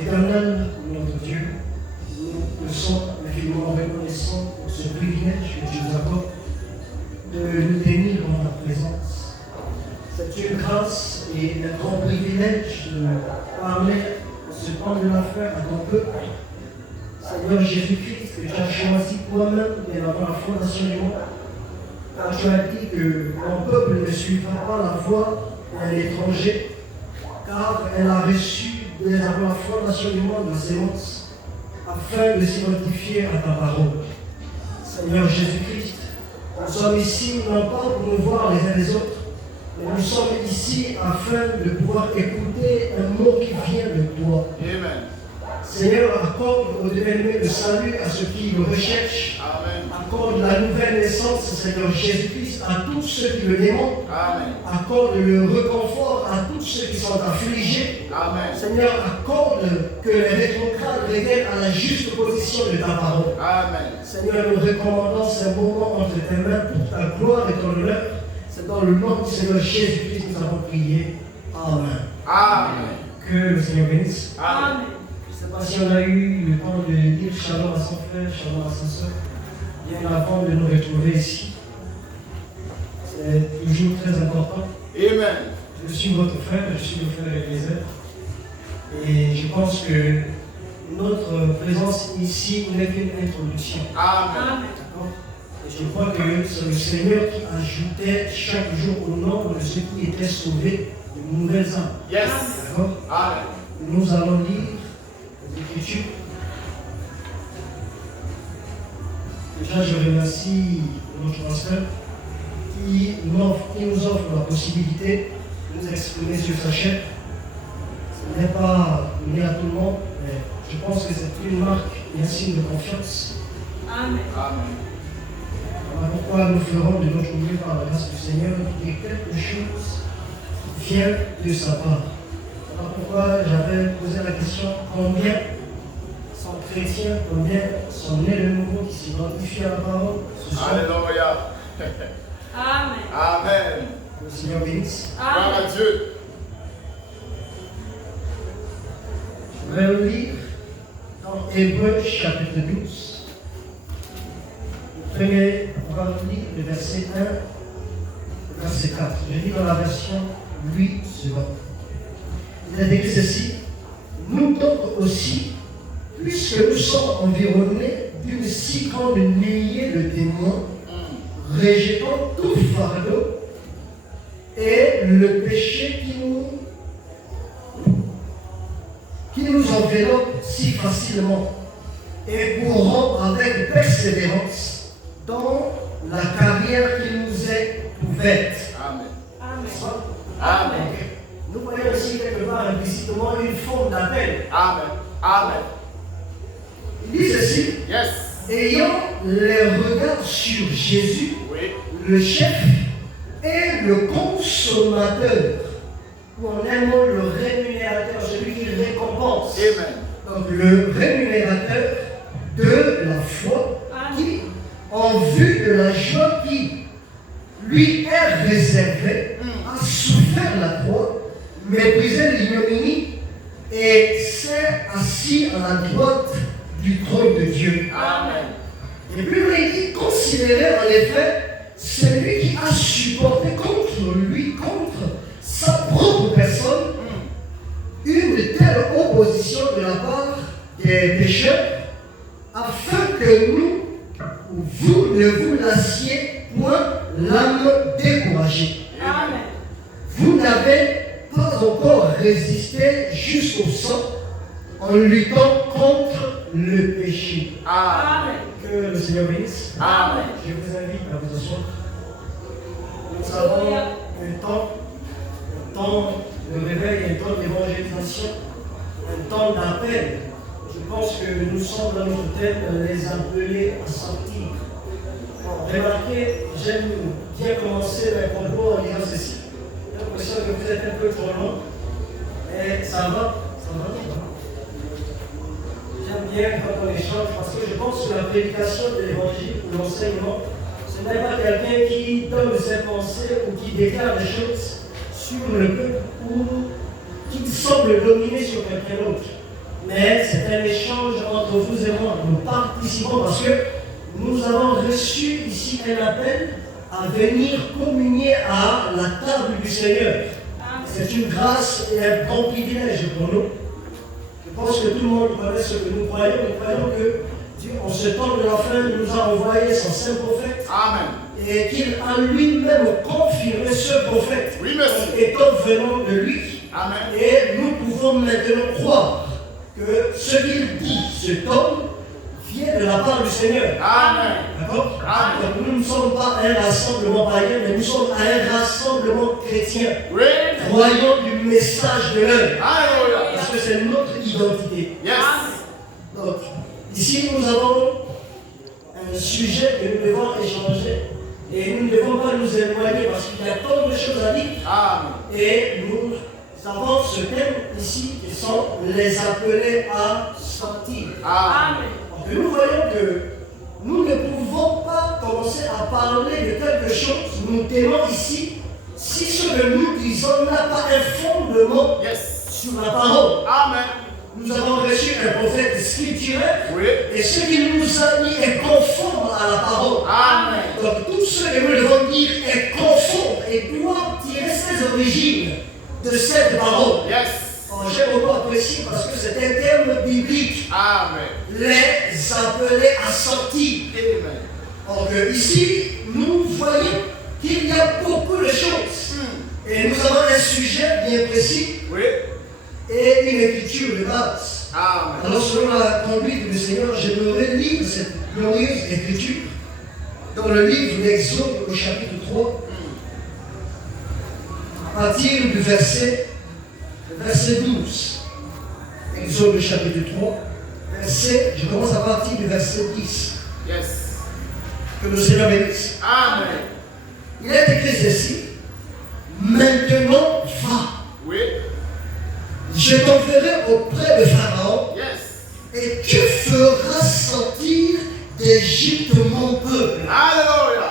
Éternel, notre Dieu, nous sommes infiniment reconnaissants pour ce privilège que tu nous accordes de nous tenir dans ta présence. C'est une grâce et un grand privilège de parler en ce temps de l'affaire à ton peuple. Seigneur Jésus-Christ, que tu as choisi toi-même dès avant la fondation du monde, car tu as dit que ton peuple ne suivra pas la voie d'un étranger, car elle a reçu dès avant la fondation du monde la sémence, afin de s'identifier à ta parole. Seigneur Jésus-Christ, nous sommes ici non pas pour nous voir les uns les autres, mais nous sommes ici afin de pouvoir écouter un mot qui vient de toi. Amen. Seigneur, accorde au bien-aimé le salut à ceux qui le recherchent. Amen. Accorde la nouvelle naissance, Seigneur Jésus-Christ, à tous ceux qui le demandent. Amen. Accorde le réconfort à tous ceux qui sont affligés. Amen. Seigneur, accorde que les rétrogrades reviennent à la juste position de ta parole. Amen. Seigneur, nous recommandons ces moments entre tes mains pour ta gloire et ton honneur. C'est dans le nom du Seigneur Jésus-Christ que nous avons prié. Amen. Amen. Que le Seigneur bénisse. Amen. Je ne sais pas si on a eu le temps de dire shalom à son frère, shalom à sa soeur, bien avant de nous retrouver ici. C'est toujours très important. Amen. Je suis votre frère, je suis le frère Eliezer. Et je pense que notre présence ici n'est qu'une introduction. Amen. D'accord? Et je crois que c'est le Seigneur qui ajoutait chaque jour au nombre de ceux qui étaient sauvés de nouvelles âmes. Yes. D'accord? Amen. Nous allons lire l'Écriture. Déjà, je remercie notre pasteur qui nous offre la possibilité de nous exprimer sur sa chaîne. Ce n'est pas donné à tout le monde, mais je pense que c'est une marque et un signe de confiance. Amen. Amen. Voilà pourquoi nous ferons de notre mieux par la grâce du Seigneur que quelque chose vienne de sa part. Voilà pourquoi j'avais posé la question combien sont chrétiens, combien sont nés de nouveau qui s'identifient à la parole. Alléluia. Amen. Amen. Que le Seigneur bénisse. Gloire à Dieu. Je vais le lire dans Hébreux chapitre 12. On va lire le verset 1, verset 4. Je lis dans la version 8 suivante. Il est écrit ceci. Nous donc aussi, puisque nous sommes environnés d'une si grande nuée de témoins, rejetant tout fardeau et le péché qui nous enveloppe si facilement, et courons avec persévérance dans la carrière qui nous est ouverte. Amen. Amen. Amen. Nous voyons aussi quelque part implicitement une forme d'appel. Amen. Amen. Il dit ceci. Yes. Ayant les regards sur Jésus, Oui. le chef et le consommateur, ou en un mot le rémunérateur, celui qui récompense. Amen. Donc le rémunérateur de la foi, qui, en vue de la joie qui lui est réservée, a souffert la croix, méprisé l'ignominie et s'est assis à la droite du trône de Dieu. Amen. Et puis il dit, considérez en effet celui qui a supporté contre lui, contre sa propre personne, une telle opposition de la part des pécheurs, afin que vous ne vous lassiez point l'âme découragée. Amen. Vous n'avez pas encore résisté jusqu'au sang en luttant contre le péché. Amen. Que le Seigneur bénisse. Amen. Je vous invite à vous asseoir. Nous avons un temps de réveil, un temps d'évangélisation, un temps d'appel. Je pense que nous sommes dans notre tête les appelés à sortir. Bon, remarquez, j'aime bien commencer mes propos en disant ceci. J'ai l'impression que vous êtes un peu trop long, mais ça va. J'aime bien quand on échange parce que je pense que la prédication de l'évangile ou l'enseignement, ce n'est pas quelqu'un qui donne ses pensées ou qui déclare des choses sur le peuple ou qui semble dominer sur quelqu'un d'autre. mais c'est un échange entre vous et moi. Nous participons parce que nous avons reçu ici un appel à venir communier à la table du Seigneur. C'est une grâce et un grand privilège pour nous. Je pense que tout le monde connaît ce que nous croyons. Nous croyons que Dieu, en ce temps de la fin, nous a envoyé son saint prophète. Amen. Et qu'il a lui-même confirmé ce prophète Oui, merci. étant venant de lui. Amen. Et nous pouvons maintenant croire que ce qu'il dit, cet homme, vient de la part du Seigneur. Amen. D'accord? Amen. Donc nous ne sommes pas un rassemblement païen, mais nous sommes un rassemblement chrétien, Oui. croyant du message de l'heure. Alléluia. Parce que c'est notre identité. Yes. Donc, ici nous avons un sujet que nous devons échanger. Et nous ne devons pas nous éloigner parce qu'il y a tant de choses à dire. Amen. Et nous avons ce thème ici qui sont les appelés à sortir. Amen. Donc nous voyons que nous ne pouvons pas commencer à parler de quelque chose, nous tenons ici, si ce que nous disons n'a pas un fondement Yes. sur la parole. Amen. Nous avons reçu un prophète scripturel Oui. et ce qu'il nous a dit est conforme à la parole. Amen. Donc tout ce que nous devons dire est conforme et doit tirer ses origines de cette parole. Yes. J'ai beaucoup apprécié parce que c'est un terme biblique. Amen. Les appeler à sortir. Amen. Donc ici, nous voyons qu'il y a beaucoup de choses. Et nous avons un sujet bien précis Oui. et une écriture de base. Amen. Alors selon la conduite du Seigneur, j'aimerais lire cette glorieuse écriture dans le livre d'Exode au chapitre 3, à partir du verset 12. Exode chapitre 3, je commence à partir du verset 10. Yes. Que le Seigneur bénisse. Amen. Il est écrit ceci: maintenant va, Oui. je t'enverrai auprès de Pharaon, Yes. et tu feras sortir d'Égypte mon peuple. Alléluia.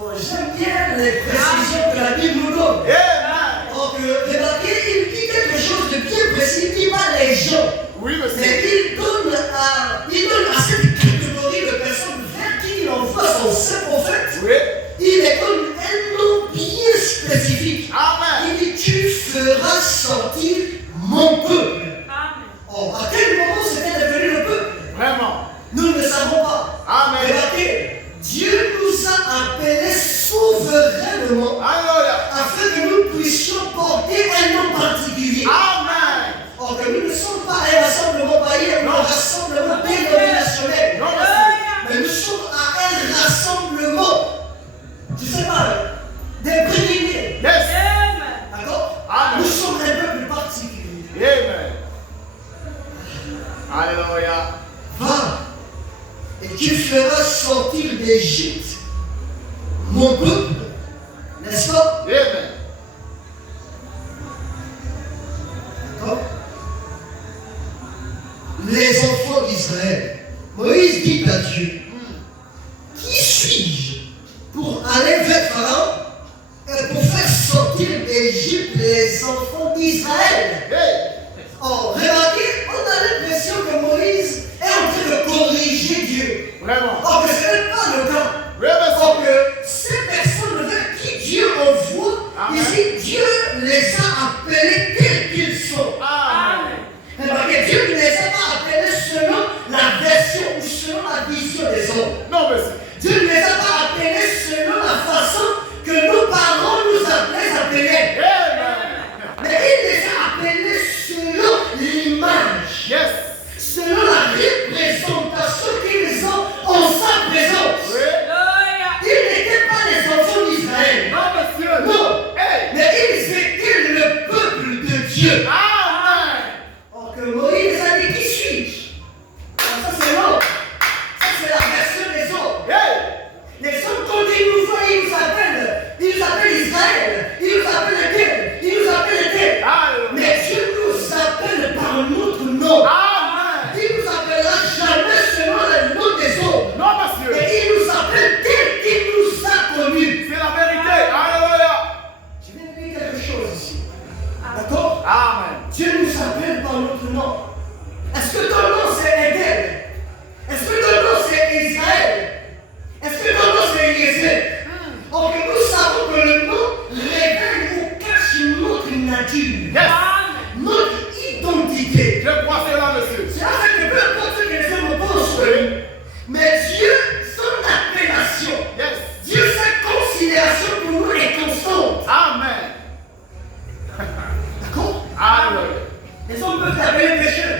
Oh, j'aime bien les précisions que la Bible nous donne. Amen. Donc, remarquez, il dit quelque chose de bien précis. Il dit pas les gens, Oui, mais monsieur. il donne à cette catégorie de personnes vers qui il envoie son saint prophète. Oui. Il est donne un nom bien spécifique. Amen. Il dit: tu feras sortir mon peuple. Amen. Oh, à quel moment c'était devenu le peuple? Vraiment. Nous ne le savons pas. Amen. Remarquez, Dieu nous a appelés souverainement Alléluia. afin que nous puissions porter un nom particulier. Amen. Or que nous ne sommes pas un rassemblement païen, mais un rassemblement dénominationnel. Non, monsieur. Mais nous sommes à un rassemblement, je ne sais pas, des privilégiés. Yes. Amen. D'accord? Amen. Nous sommes un peuple particulier. Amen. Alléluia. Va, et tu feras sortir d'Égypte mon peuple, n'est-ce pas? Amen. D'accord? Les enfants d'Israël. Moïse dit à Dieu: qui suis-je pour aller vers Pharaon et pour faire sortir d'Égypte les enfants d'Israël? Hey. Oh, remarquez, on a l'impression que Moïse est en train de corriger Dieu. Vraiment. Or que ce n'est pas le cas. Oui, monsieur. Or que ces personnes vers qui Dieu envoie, Amen. ici, Dieu les a appelés tels qu'ils sont. Amen. Remarquez, Dieu ne les a pas appelés selon la version ou selon la vision des hommes. Non, monsieur. Dieu ne les a pas appelés selon la façon que nos parents nous appeler. Amen. Mais il les a appelés selon l'image, Yes. selon la représentation qu'ils ont en sa présence. Oui. Alléluia. Ils n'étaient pas les enfants d'Israël. Non, monsieur. Non. Hey. Mais ils étaient le peuple de Dieu. Amen. Or que Moïse a dit: qui suis-je? Ça c'est l'homme. Ça c'est la version des hommes. Hey. Les hommes, quand ils nous voient, ils nous appellent Israël, ils nous appellent lequel, ils nous appellent lequel. Alléluia. Mais Dieu nous appelle par notre nom. Amen. Il nous appellera jamais selon le nom des hommes. Non, monsieur. Mais il nous appelle tel qu'il nous a connus. C'est la vérité. Alléluia. Je viens de dire quelque chose ici. D'accord? Amen. Dieu nous appelle par notre nom. Est-ce Est-ce que ton nom c'est Éden? Est-ce que ton nom c'est Israël? Est-ce que ton nom c'est Eliezer? Donc nous savons que le nom révèle ou cache notre nature, Yes. notre identité. Je crois cela, monsieur. C'est en fait que peu importe ce que les hommes pensent, mais Dieu, son appellation, Yes. Dieu, sa considération pour nous est constante. Amen. D'accord? Alléluia. Les hommes peuvent t'appeler pécheur.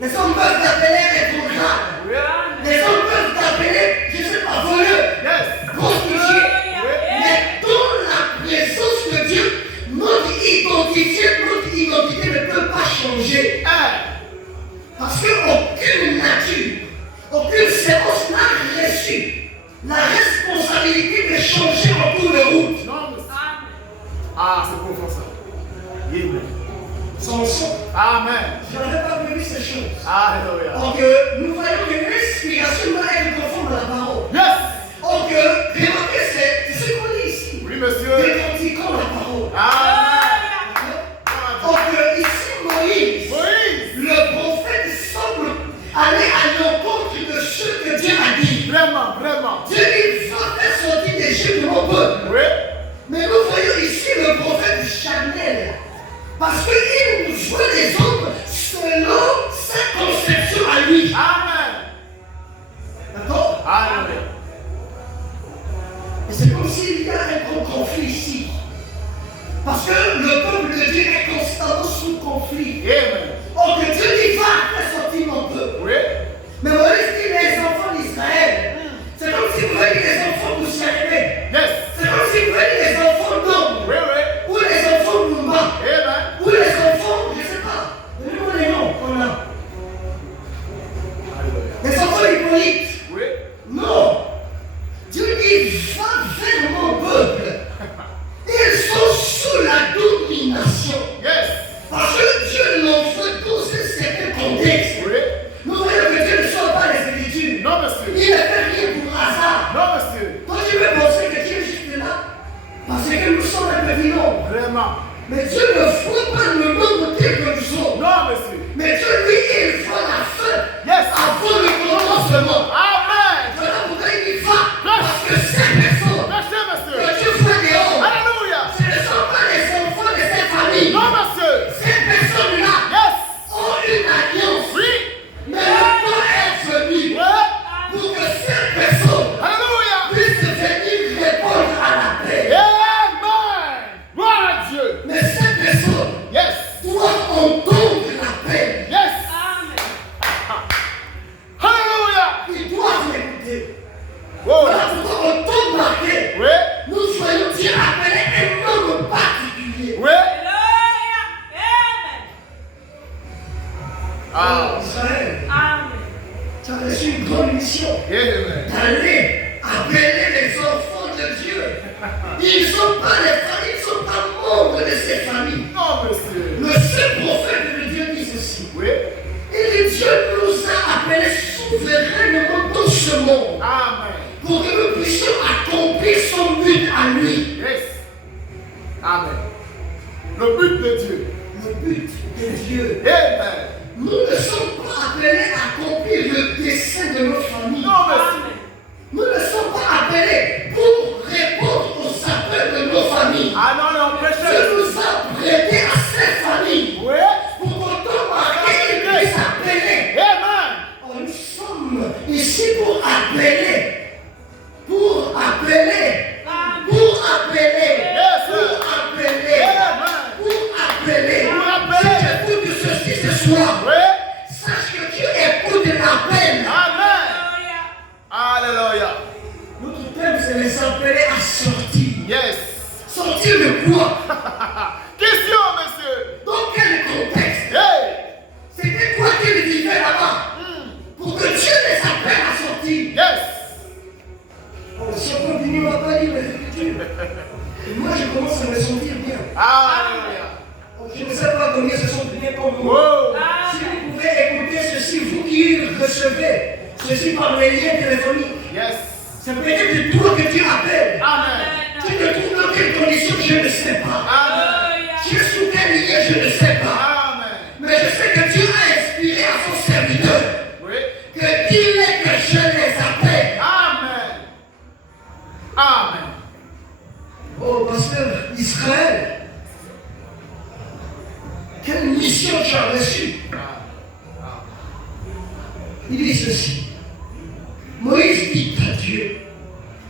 Les hommes peuvent t'appeler rétrograde. Oui. Les hommes peuvent t'appeler, je ne sais pas, voleur, Yes. prostitué. Mais dans la présence de Dieu, notre identité ne peut pas changer. Parce qu'aucune nature, aucune séance n'a reçu la responsabilité de changer en cours de route. Non, monsieur. Ah, c'est profond ça. Amen. Samson, Amen. je n'avais pas prévu ces choses. Alléluia. Donc, nous voyons que l'inspiration doit être conforme à la parole. Yes. Donc, remarquez, c'est ce qu'on dit ici. Oui, monsieur. Décortiquons la parole. Amen. Donc, ici, Moïse, le prophète semble aller à l'encontre de ce que Dieu a dit. Vraiment, vraiment. Dieu dit, va faire sortir d'Égypte de mon peuple. Oui. Mais nous voyons ici le prophète charnel. Parce qu'il nous voit les hommes selon sa conception à lui. Amen. D'accord? Alléluia. Et c'est comme s'il y a un grand conflit ici. Parce que le peuple de Dieu est constamment sous conflit. Amen. Or que Dieu dit, va faire sortir mon peuple. Oui. Mais Moïse dit les enfants d'Israël. C'est comme si vous voyez les enfants d'Oussarébé. Yes. C'est comme si vous voyez les enfants d'Homme. Oui, oui. Ou les enfants de Mumba. Amen. Ou les enfants, je ne sais pas. Donnez-moi les noms qu'on a. Alléluia. Les enfants Hippolyte. Oui. Non. Dieu dit, va vers mon peuple. Ils sont sous la domination. Yes. Parce que Dieu l'envoie dans un certain contexte. Oui. Nous voyons que Dieu ne sort pas les Écritures. Non, monsieur. Il ne fait rien pour hasard. Non, monsieur. Toi, tu veux penser que Dieu est juste là parce que nous sommes un petit nombre. Vraiment. Mais Dieu ne voit pas le nombre tel que nous sommes. Non, monsieur. Mais Dieu, lui, il voit la fin Yes. avant le commencement. Amen. Voilà pourquoi il dit va. Parce que ces personnes Merci, monsieur. que Dieu voit dehors, Alléluia. ce ne sont pas les enfants de cette famille. Non, monsieur. Ces personnes-là Yes. ont une alliance. Oui. Mais le temps est venu Ouais. pour que cette personne Alléluia. puisse venir répondre à l'appel. Amen. Gloire à Dieu. Mais cette personne Yes. doit entendre l'appel. Yes. Alléluia. Ils doivent l'écouter. Oh. Voilà pourquoi on tombe marqué. Oui. Nous voyons Dieu appeler un homme particulier. Oui. Ah. Israël, Amen. tu as reçu une grande mission Amen. d'aller appeler les enfants de Dieu. Ils ne sont pas les familles, ils ne sont pas membres de ces familles. Non, monsieur. Le seul prophète de Dieu dit ceci. Oui. Il dit Dieu nous a appelés souverainement dans ce monde Amen. pour que nous puissions accomplir son but à lui. Yes. Amen. Le but de Dieu. Le but de Dieu. Amen. Nous ne sommes pas appelés à accomplir le dessein de nos familles. Non, monsieur. Amen. Nous ne sommes pas appelés pour répondre aux appels de nos familles. Ah non, non, Dieu prêchez. nous a prêtés à ces familles Oui. pour qu'on tombe marqué et puisse appeler. Amen. Oh, nous sommes ici pour appeler. Pour appeler. Pour appeler. Yes, Pour sir. appeler. Amen. Pour appeler. Pour appeler. Si tu écoutes ceci ce soir, Oui. sache que Dieu écoute l'appel. Amen. Alléluia. Notre thème, c'est les appeler à sortir. Yes. Sortir de quoi? Question, monsieur. Dans quel contexte? Hey. C'était quoi qu'ils vivaient là-bas? Pour que Dieu les appelle à sortir. Yes. Oh, si on continue, on ne va pas lire les Écritures. Et moi, je commence à me sentir bien. Alléluia. Oh, je ne sais pas combien se sentent bien comme moi. Wow. Si vous pouvez écouter ceci, vous qui recevez ceci par les liens téléphoniques, Yes. c'est peut-être de toi que Dieu appelle. Amen. Tu te trouves dans quelles conditions, je ne sais pas. Amen. Tu es sous quel lien, je ne sais pas. Amen. Mais je sais que Dieu a inspiré à son service que tu as reçue. Il dit ceci. Moïse dit à Dieu,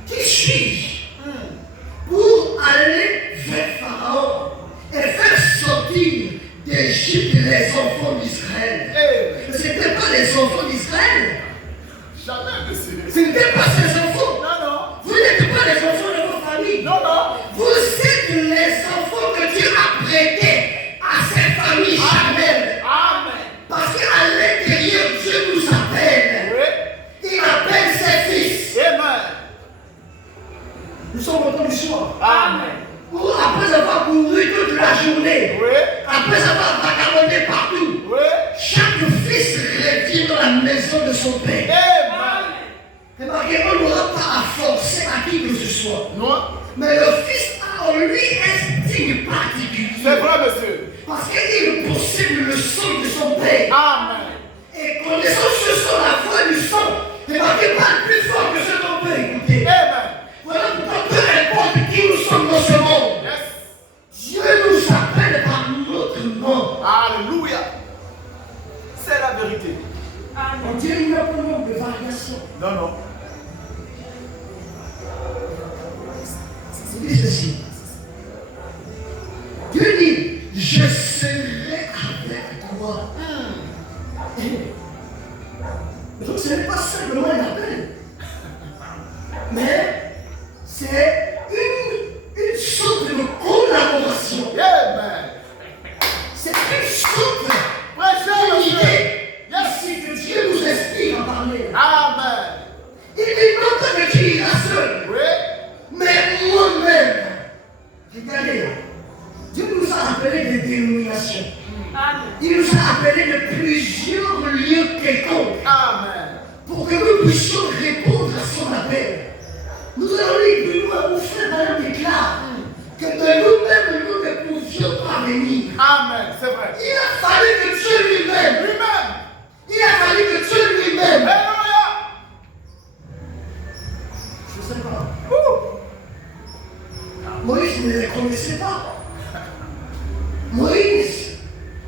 qui suis-je pour aller vers Pharaon et faire sortir d'Égypte les enfants d'Israël? Ce n'étaient pas les enfants d'Israël. Jamais, monsieur. Ce n'étaient pas ses enfants. Non, non. Vous n'êtes pas les enfants de vos familles. Non, non. Vous êtes les enfants que Dieu a prêtés à ces familles charnelles. Amen. Parce qu'à l'intérieur, Dieu nous appelle. Oui. Il appelle ses fils. Amen. Nous sommes au temps du soir. Amen. Où, après avoir couru toute la journée, Oui. après avoir vagabondé partout, Oui. chaque fils revient dans la maison de son père. Amen. Remarquez, on n'aura pas à forcer à qui que ce soit. Non. Mais le fils a en lui un signe particulier. C'est vrai, monsieur. Parce qu'il possède le sang de son père. Amen. Et connaissant ce sang, la voix du sang, remarquez pas plus fort que ce qu'on peut écouter. Amen. Voilà pourquoi peu importe qui nous sommes dans ce monde, Yes. Dieu nous appelle par notre nom. Alléluia. C'est la vérité. On dirait une autre nombre de variations. Non, non. Il dit ceci. Dieu dit, je serai avec toi. Donc ce n'est pas simplement un appel, mais c'est une sorte de collaboration. Amen. C'est une sorte Prêchez, monsieur. d'unité. Yes. Ici que Dieu nous inspire à parler. Amen. Il dit non pas que tu iras seul, Oui. mais moi-même. Regardez, Dieu nous a appelés de dénominations. Amen. Il nous a appelés de plusieurs lieux quelconques Amen. pour que nous puissions répondre à son appel. Nous allons lire plus loin, mon frère Alain déclare que de nous-mêmes, nous ne pouvions pas venir. Amen. C'est vrai. Il a fallu que Dieu lui-même, Lui-même. il a fallu que Dieu lui-même, Alléluia. je ne sais pas, Moïse ne les connaissait pas. Moïse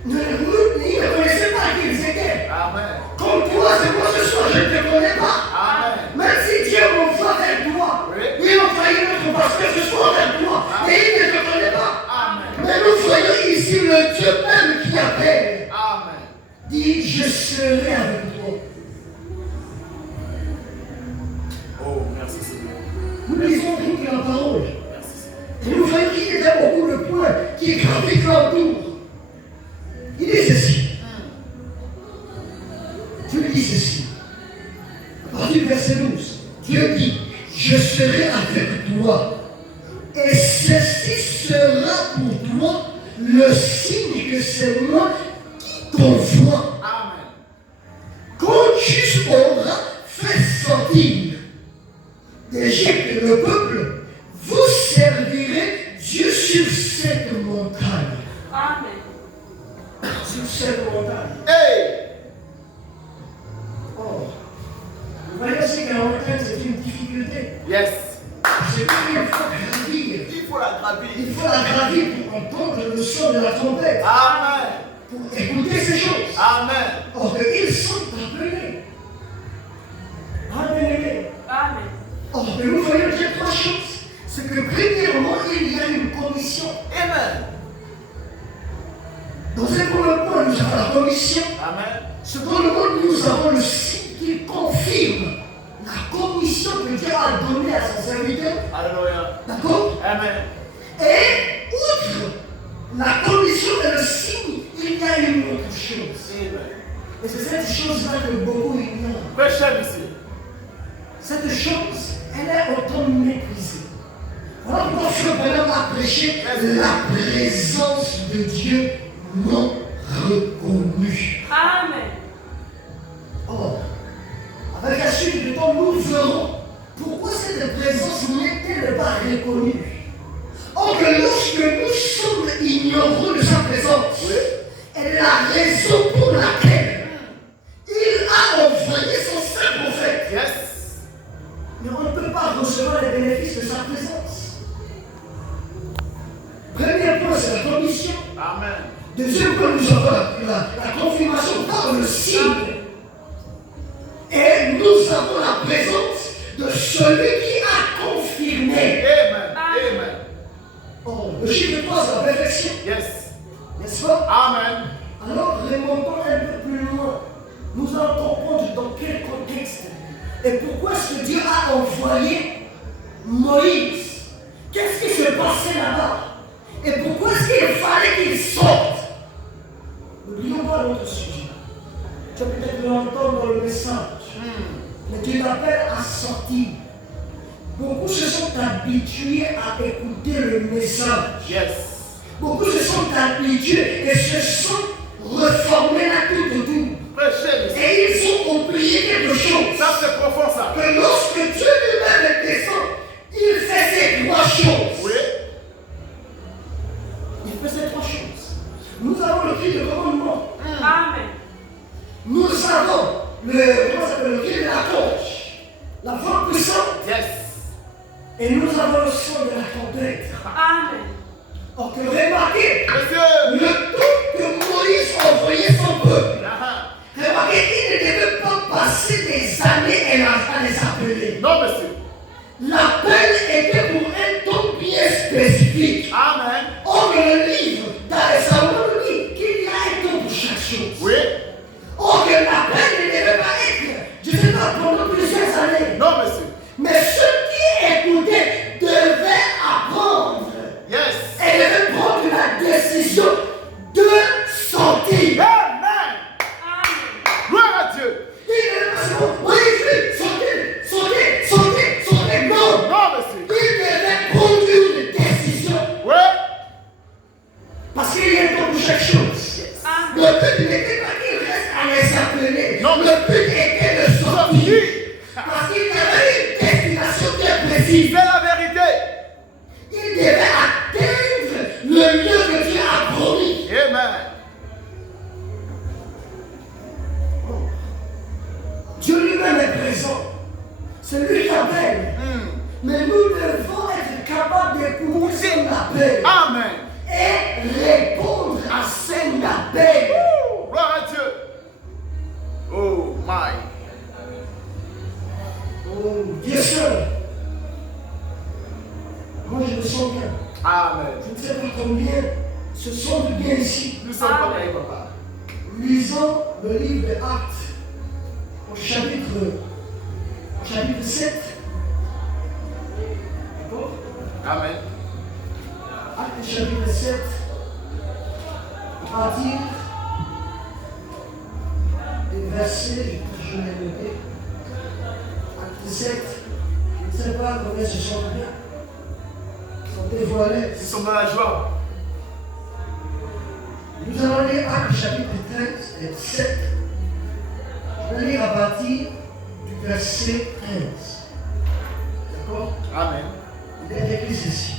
il ne connaissait pas qui ils étaient. Amen. Comme toi, c'est moi ce soir, je ne te connais pas. Amen. Même si Dieu m'envoie vers toi, Oui. il envoie notre pasteur ce soir vers toi, mais il ne te connaît pas. Amen. Mais nous voyons ici le Dieu même qui appelle. Amen. Dit, je serai avec toi. Oh, merci Seigneur. Nous lisons toute la parole. Merci Seigneur. Et nous voyons qu'il y a beaucoup de points qui gravitent autour. Il dit ceci. Dieu dit ceci. À partir du verset 12, Dieu dit, je serai avec toi. Et ceci sera pour toi le signe que c'est moi qui t'envoie. Amen. Quand tu auras fait sortir d'Égypte le peuple, vous servirez Dieu sur cette montagne. Amen. Sur cette montagne. Hey. Oh, vous voyez ce qu'en montagne c'est une difficulté. Yes. C'est qu'il faut gravir. Il faut la gravir. Il faut la gravir pour entendre le son de la trompette, Amen. pour écouter ces choses. Amen. Or ils sont appelés. Amen. Amen. Or que nous voyons dire trois choses. C'est que premièrement, il y a une commission. Amen. Dans un premier point, nous avons la commission. Amen. Secondement, nous avons le signe qui confirme la commission que Dieu a donnée à son serviteur. Alléluia. D'accord? Amen. Et outre la commission et le signe, il y a une autre chose. Amen. Et c'est cette chose-là que beaucoup ignorent. Prêchez, monsieur. Cette chose, elle est autant méprisée. Voilà pourquoi Frère Branham a prêché la présence de Dieu non reconnue. Amen. Or, avec la suite du temps, nous verrons pourquoi cette présence n'est-elle pas reconnue. Or que lorsque nous sommes ignorants de sa présence, elle est la raison pour laquelle il a envoyé son saint prophète. Yes. Mais on ne peut pas recevoir les bénéfices de sa présence. Premier point, c'est la commission. Amen. Deuxième point, nous avons remontons un peu plus loin, nous allons comprendre dans quel contexte et pourquoi est-ce que Dieu a envoyé Moïse. Qu'est-ce qui se passait là-bas? Et pourquoi est-ce qu'il fallait qu'il sorte? N'oublions pas notre sujet. Tu as peut-être l'entendre dans le message. Mais Dieu t'appelle à sortir. Beaucoup se sont habitués à écouter le message. Yes. Beaucoup se sont habitués et se sont reformés là tout autour. Prêchez. Et ils ont oublié quelque chose. Ça, c'est profond, ça. Que lorsque Dieu lui-même descend, il fait ces trois choses. Oui. Il fait ces trois choses. Nous avons le cri de commandement. Amen. Nous avons le cri de la cloche. La voix puissante. Yes. Et nous avons le son de la trompette. Amen. Or que remarquez, Monsieur. le temps que Moïse envoyait son peuple, Ah, remarquez qu'il ne devait pas passer des années à les appeler. non, monsieur. L'appel était pour un temps bien spécifique. Amen. Or, le livre d'Alexandre nous dit qu'il y a un temps pour chaque chose. Oui. Or, que l'appel ne devait pas être, je ne sais pas, pendant plusieurs années. Non, monsieur. Mais ceux qui écoutaient devaient apprendre Yes. et devaient prendre la décision de sortir. Amen. Amen. Gloire à Dieu. Il devait pas se dire, oui, sortez, sortez, sortez, sortez. Non. Non, monsieur. Il devait prendre une décision. Oui. Parce qu'il y a un temps pour chaque chose. Amen. Le but n'était pas qu'il reste à les appeler. Non, le but était de sortir. Sortir. Parce qu'il y avait une destination bien précise. C'est la vérité. Il devait atteindre le lieu que Dieu a promis. Amen. Dieu lui-même est présent. C'est lui qui appelle. Mais nous devons être capables d'écouter son appel Amen. et répondre à son appel. Gloire à Dieu. Oh my. Oh, bien sûr. Moi, je me sens bien. Amen. Je ne sais pas combien se sentent bien ici. Nous sommes pareils, papa. Lisons le livre des Actes au chapitre 7. D'accord? Amen. Actes chapitre 7. À partir des versets, je l'ai noté. Acte 7. Je ne sais pas combien se sentent bien. Ils sont dévoilés. Nous sommes dans la joie. Nous allons lire Actes chapitre 13 et 7. Je vais lire à partir du verset 15. D'accord? Amen. Il est écrit ceci.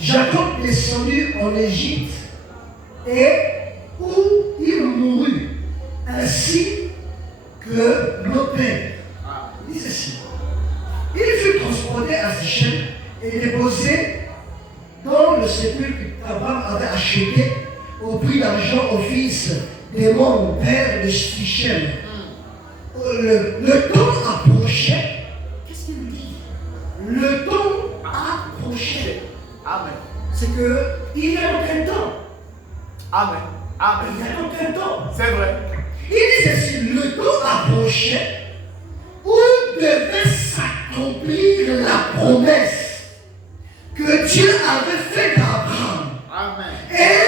Jacob descendit en Égypte et où il mourut, ainsi que nos pères. Il dit ceci. Il fut transporté à Sichem et déposé dans le sépulcre qu'Abraham avait acheté au prix d'argent au fils d'Hémon, père de Sichem. Le temps approchait. Qu'est-ce qu'il dit? Le temps approchait. Amen. C'est qu'il y a aucun temps. Amen. Amen. Il n'y a aucun temps. C'est vrai. Il dit ceci, le temps approchait où devait s'accomplir la promesse que Dieu avait faite à Abraham. Amen. Et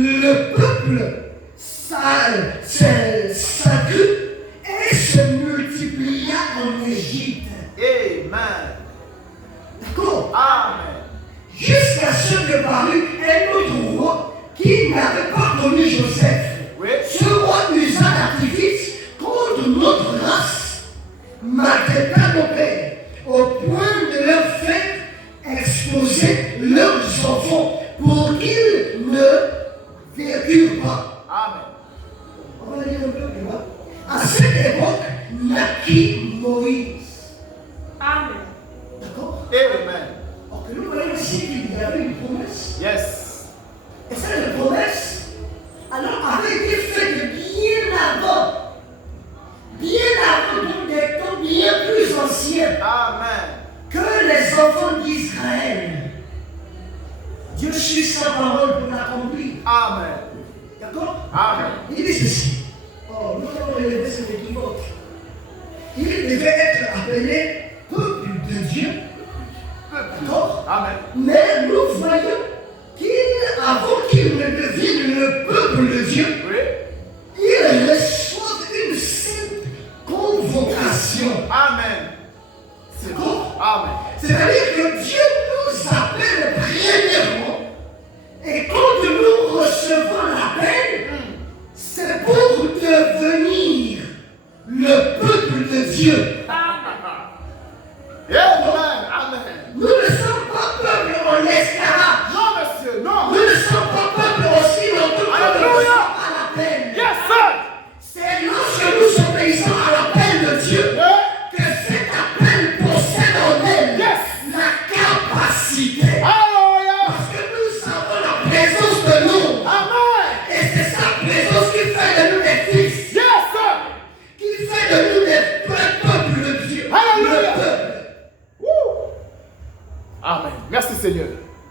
le peuple s'accrut et se multiplia en Égypte. Amen. D'accord? Amen. Jusqu'à ce que parut un autre roi qui n'avait pas connu Joseph. Oui. Ce roi usa d'artifice contre notre race, maltraita nos pères, au point de leur faire exposer leurs enfants pour qu'ils ne vécurent pas. Amen. On va lire un peu plus loin. À cette époque, naquit Moïse. Amen. D'accord? Amen. Alors que nous voyons ici qu'il y avait une promesse. Yes. Et cette promesse, alors, avait été faite bien avant. Bien avant, donc des temps bien plus anciens Amen. que les enfants d'Israël. Dieu suit sa parole pour l'accomplir. Amen. D'accord? Amen. Il dit ceci. Oh, nous avons relevé cet équivoque. Il devait être appelé peuple de Dieu. D'accord? Amen. Mais nous voyons qu'avant qu'il ne devienne le peuple de Dieu, Oui. il reçoit une sainte convocation. Amen. C'est bon. Amen. C'est-à-dire que Dieu nous appelle premièrement, et quand nous recevons l'appel, c'est pour devenir le peuple de Dieu. Amen. Amen. Nous ne sommes pas peuple en esclavage. Non, monsieur, non. Nous ne sommes pas peuple aussi longtemps que nous Alléluia. sommes à l'appel. Yes, sir. C'est lorsque nous obéissons à l'appel de Dieu Yeah. que cet appel possède en elle Yes. la capacité. Alléluia. Parce que nous avons la présence de nous. Amen. Et c'est sa présence qui fait de nous des fils, Yes, sir. qui fait de nous des peuples de Dieu. Alléluia. Le peuple. Woo. Amen. Merci, Seigneur.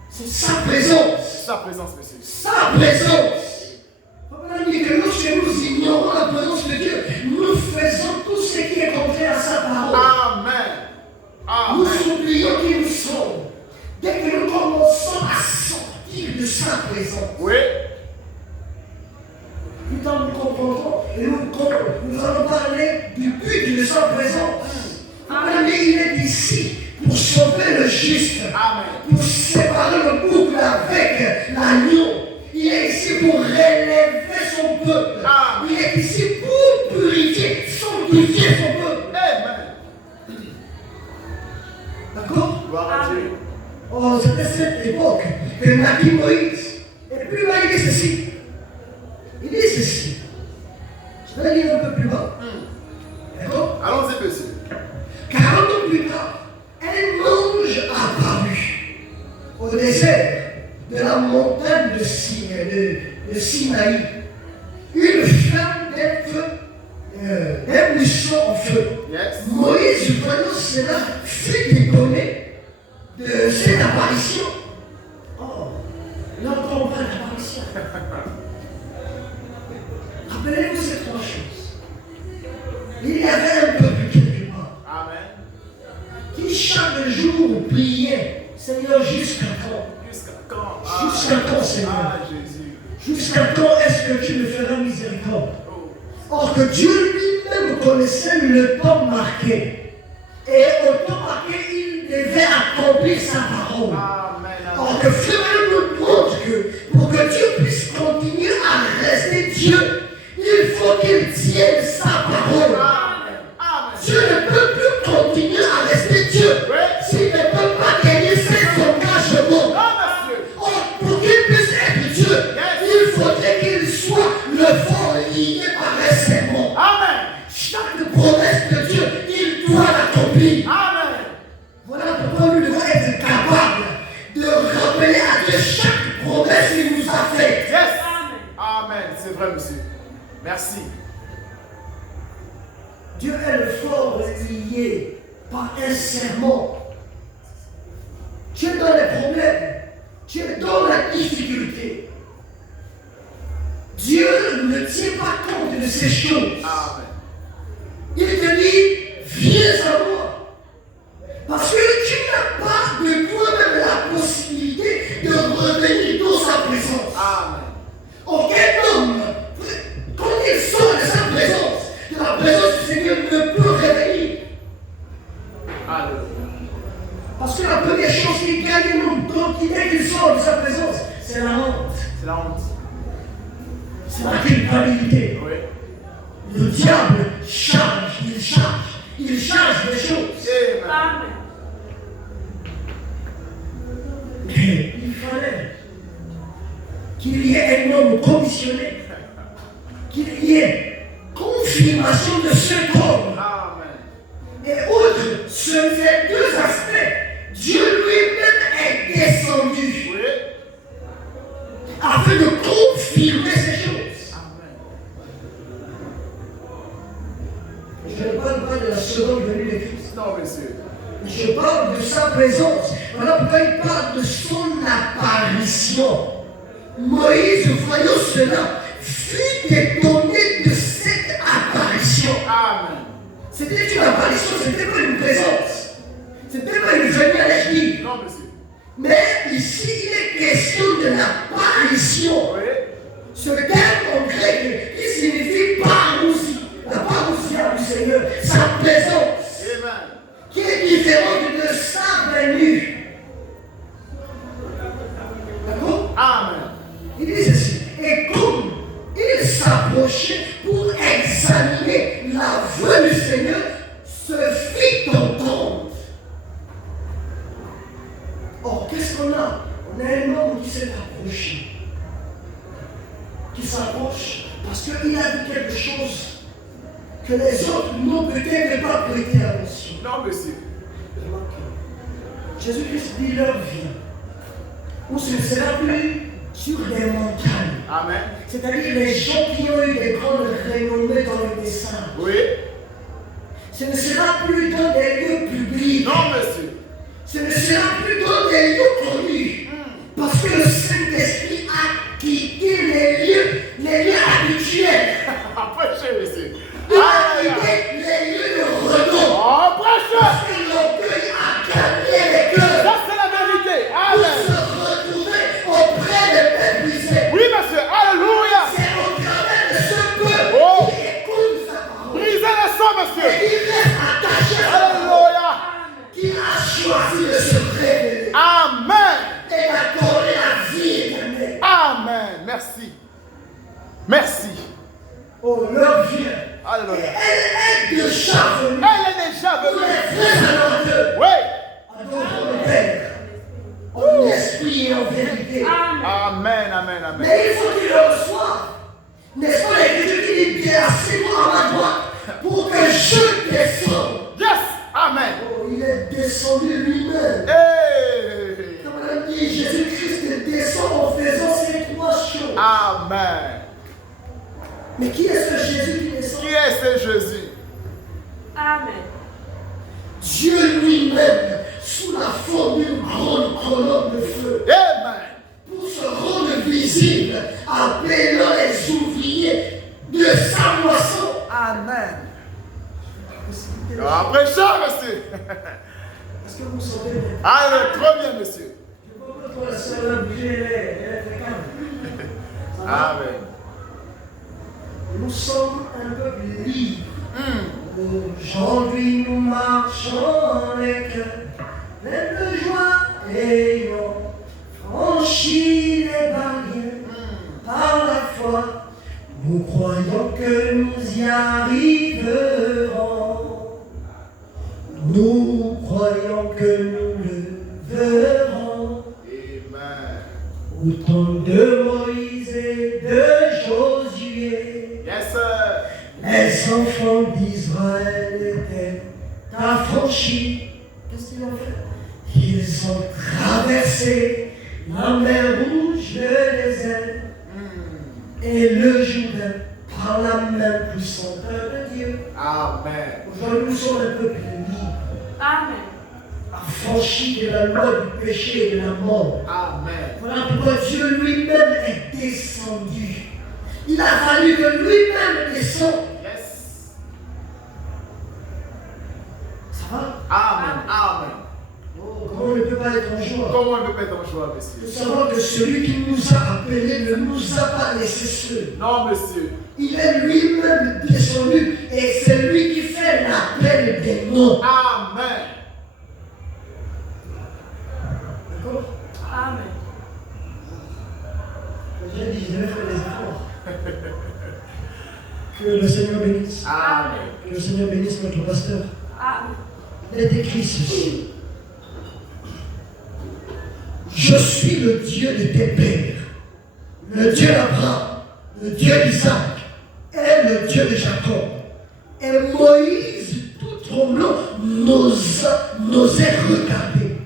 C'est sa présence. Sa présence, monsieur. Sa présence. On dit que lorsque nous ignorons la présence de Dieu, nous faisons tout ce qui est contraire à sa parole. Amen. Nous Amen. oublions qui nous sommes. Dès que nous commençons à sortir de sa présence, Oui. plus tard nous comprendrons et nous allons parler du but de sa présence. Amen. Il est ici pour sauver le juste, Amen. pour séparer le couple avec l'agneau. Il est ici pour relever son peuple. Amen. Il est ici pour purifier, sanctifier son peuple. Amen. D'accord? Gloire à Dieu. Oh, c'était cette époque que naquit Moïse. Et puis là, il dit ceci. Il dit ceci. Je vais lire un peu plus bas. D'accord? Allons-y, monsieur. 40 ans plus tard, un ange apparut au désert de la montagne de Sinaï. Une flamme d'un feu, d'un buisson en feu. Yes. Moïse, voyant cela, fut étonné de cette apparition. Oh, là on comprend l'apparition. Rappelez-vous ces trois choses. Il y avait un peuple quelque part Amen. qui chaque jour priait, Seigneur, jusqu'à quand? Jusqu'à quand? Jusqu'à quand, Seigneur? Ah, Jésus. Jusqu'à quand est-ce que tu me feras miséricorde? Oh. Or que Dieu lui-même connaissait le temps marqué. Et au temps marqué, il devait accomplir sa parole. Amen. Or que frère nous montre que pour que Dieu puisse continuer à rester Dieu, il faut qu'il tienne sa parole. Amen. Amen. Dieu ne peut plus continuer à rester Dieu s'il ne peut pas gagner ses engagements. Non, monsieur. Or, pour qu'il puisse être Dieu, il faudrait qu'il soit le fort lié par un serment. Amen. Chaque promesse de Dieu, il doit l'accomplir. Amen. Voilà pourquoi nous devons être capables de rappeler à Dieu chaque promesse qu'il nous a faite. Yes. Amen. C'est vrai, monsieur. Merci. Dieu est le fort lié par un serment. Tu es dans les problèmes, tu es dans la difficulté. Dieu ne tient pas compte de ces choses. Amen. Il te dit, viens à moi. Parce que tu n'as pas de toi-même la possibilité de revenir dans sa présence. Amen. Aucun homme, quand il sort de sa présence, de la présence du Seigneur, ne peut revenir. Alléluia. Parce que la première chose qui gagne nous, dès qu'il sort de sa présence, c'est la honte. C'est la honte. C'est la culpabilité. Oui. Le diable charge, il charge des choses. Amen. Amen. Mais il fallait qu'il y ait un homme commissionné, qu'il y ait confirmation de ce homme. Amen. Et outre ces deux aspects, Dieu lui-même est descendu Oui. afin de confirmer ces choses. Amen. Je ne parle pas de la seconde venue de Christ. Non, monsieur. Je parle de sa présence. Voilà pourquoi il parle de son apparition. Moïse, voyant cela, fut étonné C'était une apparition, c'était pas une présence. C'était pas une venue à l'église. Non, monsieur. Mais ici, il est question de l'apparition. Oui. Ce terme en grec qui signifie parousie. La parousia du Seigneur, sa présence, Amen. qui est différente de sa venue. D'accord? Amen. Il dit ceci. Et comme il s'approchait pour examiner la voix du Seigneur, se fit entendre. Or, qu'est-ce qu'on a? On a un homme qui s'est approché. Qui s'approche parce qu'il a vu quelque chose que les autres n'ont peut-être pas prêté attention. Non, monsieur. Remarquez. Jésus-Christ dit l'heure vient où ce ne sera plus sur des montagnes. Amen. C'est-à-dire les gens qui ont eu des grandes renommées dans le message. Oui. Ce ne sera plus dans des lieux publics. Non, monsieur. Ce ne sera plus dans des lieux connus. Parce que le Saint-Esprit a quitté les lieux habituels. Prêchez, monsieur. Il a quitté les lieux de renom. Oh, prêchez. Parce que l'orgueil a gagné les cœurs. Ça, c'est la vérité. Pour Amen. se retrouver auprès des méprisés. Oui, monsieur. Alléluia. C'est au travers de ce peuple Oh. qui écoute sa parole. Brisez le sang, monsieur. Et il reste attaché à sa parole. Alléluia. Qu'il a choisi de se révéler Amen. et d'accorder la vie éternelle. Amen. Merci. Merci. Oh, l'heure vient. Alléluia. Elle est déjà venue. Elle est déjà Pour venue. les frères alors que Oui. adorons le Père en esprit et en vérité. Amen. Amen, amen, amen. Mais il faut qu'il le reçoive. N'est-ce pas l'Écriture qui dit bien asseyez-moi à ma droite pour que je descende. Yes. Amen. Oh, il est descendu lui-même. Hey. Comme on a dit, Jésus-Christ descend en faisant ces trois choses. Amen. Mais qui est ce Jésus qui descend? Qui est ce Jésus? Amen. Dieu lui-même, sous la forme d'une grande colonne de feu, Amen. pour se rendre visible, appelant les ouvriers de sa moisson. Amen. Après ça, monsieur. Est-ce que vous sentez bien? Allez, trop bien, monsieur. Je vois pas trop la sœur là bouger, elle est très calme. Ça va? Amen. Nous sommes un peuple libre. Aujourd'hui, nous marchons les cœurs pleins de joie ayant franchi les barrières par la foi. Nous croyons que nous y arriverons. Nous croyons que nous le verrons. Amen. Au temps de Moïse et de Josué, Yes, sir. les enfants d'Israël étaient affranchis. Qu'est-ce qu'ils ont fait? Ils ont traversé la mer Rouge, le désert, et le Jourdain par la main puissante de Dieu. Amen. Aujourd'hui, nous sommes un peuple libre, Amen. affranchi de la loi du péché et de la mort. Amen. Voilà pourquoi Dieu lui-même est descendu. Il a fallu que lui-même descende. Yes. Ça va? Amen. Amen. Oh, comment on ne peut pas être en joie? Comment on peut être en joie, Il monsieur? faut savoir que celui qui nous a appelés ne nous a pas laissés seuls. Non, monsieur. Il est lui-même descendu et c'est lui qui fait l'appel des noms. Amen. D'accord? Amen. J'ai dit, je vais faire des efforts. Que le Seigneur bénisse. Amen. Que le Seigneur bénisse notre pasteur. Amen. Il est écrit ceci. Je suis le Dieu de tes pères, le Dieu d'Abraham, le Dieu d'Isaac et le Dieu de Jacob. Et Moïse, tout tremblant, n'osait regarder.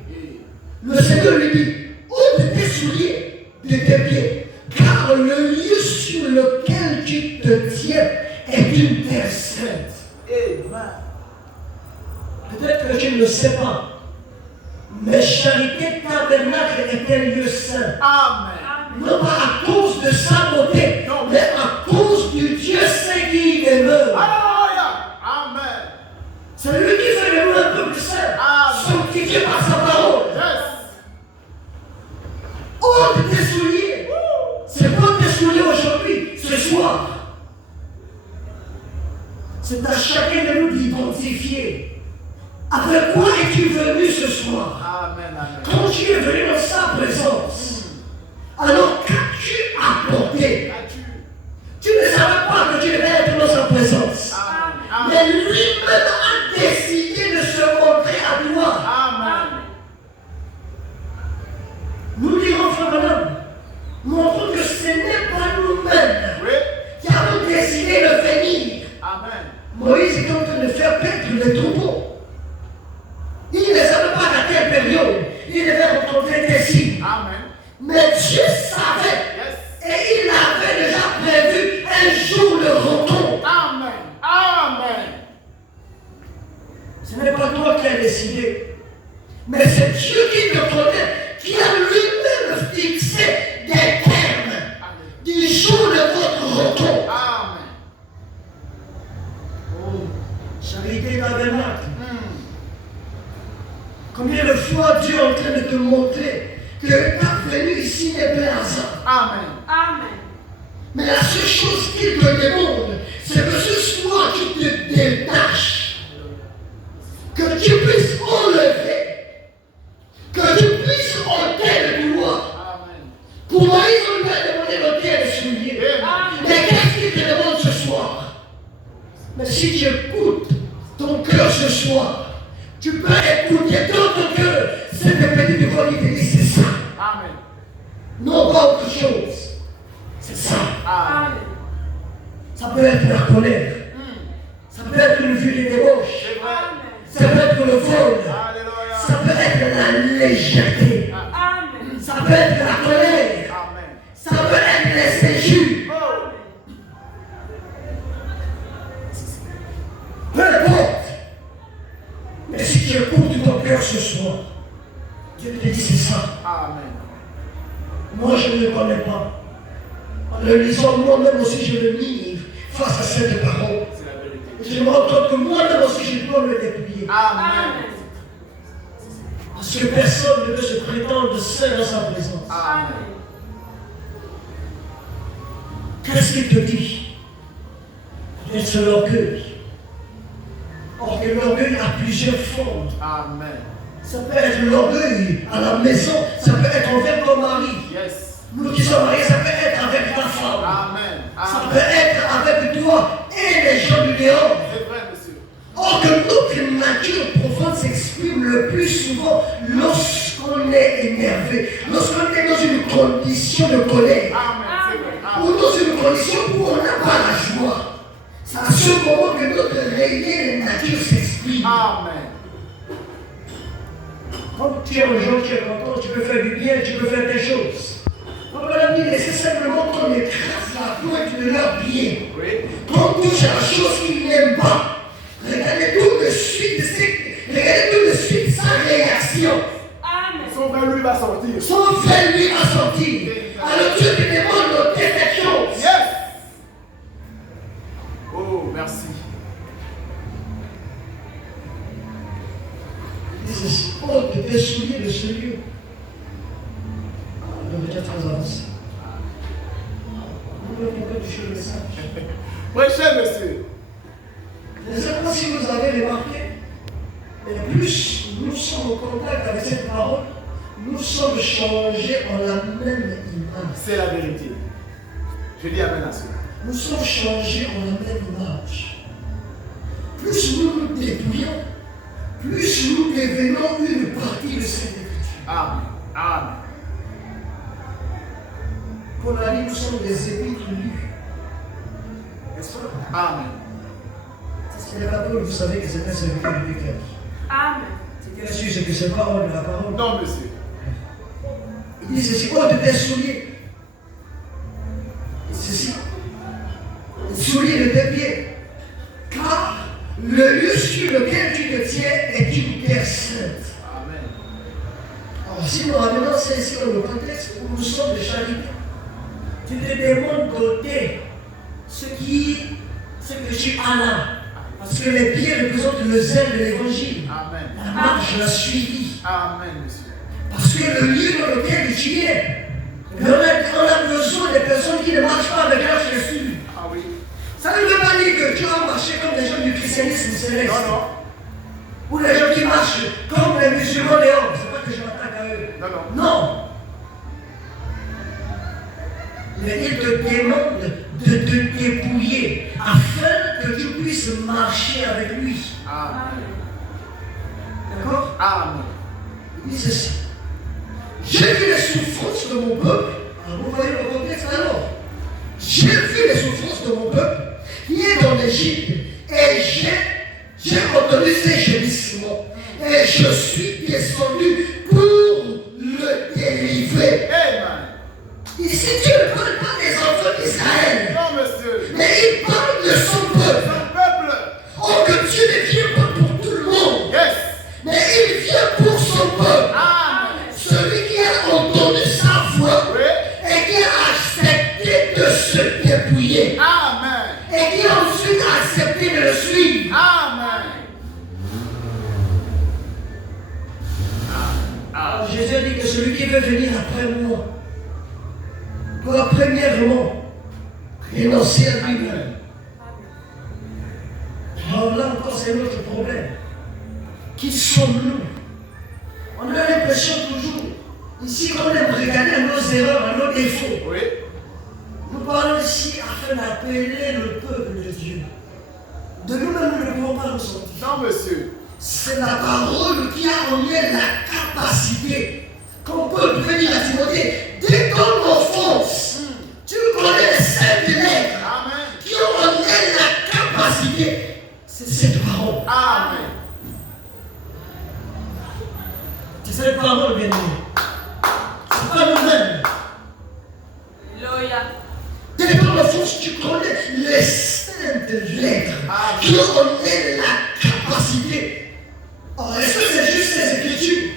Le Seigneur lui dit, ôte tes souliers de tes pieds, car le lieu sur lequel tu te tiens est une terre sainte. Amen. Peut-être que tu ne le sais pas, mais Charité Tabernacle est un lieu saint. Amen. Non pas à cause de sa beauté, mais à cause du Dieu saint qui y demeure. Alléluia. Amen. C'est à chacun de nous d'identifier. Avec quoi es-tu venu ce soir? Amen, amen. Quand tu es venu dans sa présence, alors qu'as-tu apporté? Tu ne savais pas que tu devais être dans sa présence. Amen. Mais lui-même a décidé de se montrer à toi. Amen. Nous dirons, frère Madame, montrons que ce n'est pas nous-mêmes Oui. qui avons décidé de venir. Amen. Moïse est en train de faire paître les troupeaux. Il ne savait pas à quelle période il devait rencontrer des signes. Amen. Mais Dieu savait. Yes. Et il avait déjà prévu un jour de rencontre. Amen. Amen. Ce n'est pas toi qui as décidé, mais c'est Dieu qui te connaît, qui a lui-même fixé des termes du jour de votre rencontre. Amen. Oh, charité tabernacle. Combien de fois Dieu est en train de te montrer que ta venue ici n'est pas hasard. Amen. Amen. Mais la seule chose qu'il te demande, c'est que ce soir tu te détaches, que tu puisses enlever, que tu puisses ôter le doigt. Amen. Pour Moïse, on lui a demandé d'ôter les souliers. Amen. Mais qu'est-ce qu'il te demande ce soir? Mais si tu écoutes ton cœur ce soir, tu peux écouter dans ton cœur cette petite voix qui te dit c'est ça. Amen. Non pas autre chose. C'est ça. Amen. Amen. Ça peut être la colère. Ça peut être une vue de débauche. C'est vrai. Ça peut être le vol. Alléluia. Ça peut être la légèreté. Amen. Ça peut être la colère. Amen. Ça peut être les injures. Oh. Peu importe. Mais si tu écoutes ton cœur ce soir, Dieu te dit c'est ça. Amen. Moi je ne le connais pas. En le lisant moi-même aussi je me livre face à cette parole. C'est la vérité. Et je me rends compte que moi-même aussi je dois me dépouiller. Amen. Parce que personne ne peut se prétendre seul dans sa présence. Amen. Qu'est-ce qu'il te dit? Peut-être c'est l'orgueil. Or que l'orgueil a plusieurs formes. Amen. Ça peut être l'orgueil à la maison, ça peut être envers ton mari. Yes. Nous qui sommes mariés, ça peut être avec ta femme. Amen. Ça peut Amen. être avec toi et les gens du dehors. C'est vrai, monsieur. Or que notre nature profonde s'exprime le plus souvent lorsqu'on est énervé, lorsqu'on est dans une condition de colère, Amen. C'est vrai. ou Amen. dans une condition où on n'a pas la joie. C'est à ce moment que notre réelle nature s'exprime. Amen. Quand tu es un jour, tu es content, tu peux faire du bien, tu peux faire des choses. On va leur dire, c'est simplement qu'on écrase la pointe de leurs pieds. Oui. Qu'on touche à la chose qu'ils n'aiment pas. Regardez tout de suite, sa réaction. Amen. Son frère, lui, va sortir. Son frère lui a sorti. Alors Dieu te demande d'ôter cette chose. Yes. Oh, merci. Il dit ceci, ôte tes souliers de ce lieu. On est déjà très avancé. Vous pouvez comprendre toucher le message. Prêchez, monsieur. Je ne sais pas si vous avez remarqué, mais plus nous sommes en contact avec cette parole, nous sommes changés en la même image. C'est la vérité. Je dis amen à cela. Nous sommes changés en la même image. Plus nous nous dépouillons, plus nous devenons une partie de cette écriture. Amen. Amen. Paul a dit, nous sommes des épîtres lus. N'est-ce pas? Amen. Ce n'est pas Paul, vous savez que c'est un serviteur du cœur. Amen. C'est bien sûr, c'est que c'est parole de la parole. Non, monsieur. Il dit ceci, ôte tes souliers. Ceci, les souliers de tes pieds. Car le lieu sur lequel tu te tiens est une terre sainte. Amen. Alors, si nous ramenons ça ici dans le contexte où nous sommes de charité, tu te demandes d'ôter ce que tu as là. Parce que les pieds représentent le zèle de l'évangile. Amen. La marche, la suivi. Amen, monsieur. Parce que le lieu dans lequel tu es, on a besoin des personnes qui ne marchent pas avec leur chaussure. Ah oui. Ça ne veut pas dire que tu vas marcher comme des gens christianisme céleste. Non, non. Ou les gens qui marchent comme les musulmans dehors. C'est pas que je m'attaque à eux. Non, non. Non. Mais il te demande de te dépouiller afin que tu puisses marcher avec lui. Amen. D'accord? Amen. Il dit ceci. J'ai vu les souffrances de mon peuple. Alors vous voyez le contexte alors. J'ai vu les souffrances de mon peuple qui est en Égypte. Et j'ai entendu ses gémissements. Et je suis descendu pour le délivrer. Amen. Ici, Dieu ne parle pas des enfants d'Israël, Non, monsieur. mais il parle de son peuple. Son peuple. Oh, que Dieu ne vient pas pour tout le monde, Yes. mais il vient pour son peuple. Amen. Celui qui a entendu sa voix Oui. et qui a accepté de se dépouiller Amen. et qui a ensuite accepté de le suivre. Amen. Alors, Jésus a dit que celui qui veut venir après moi doit premièrement renoncer à lui-même. Alors là encore, c'est notre problème. Qui sommes-nous? On a l'impression toujours, ici, qu'on aime regarder à nos erreurs, à nos défauts. Oui. Nous parlons ici afin d'appeler le peuple de Dieu. De nous-mêmes, nous ne pouvons pas nous sortir. Non, monsieur. C'est la parole qui a en elle la capacité qu'on peut venir à Timothée. Dès ton enfance, tu connais les saintes lettres Amen. qui ont en elle la capacité. C'est cette parole. Amen. C'est cette parole, bien aimé. C'est pas nous-mêmes. Alléluia. Dès ton enfance, tu connais les saintes lettres qui ont en elle la capacité. Oh, est-ce que c'est juste les Écritures?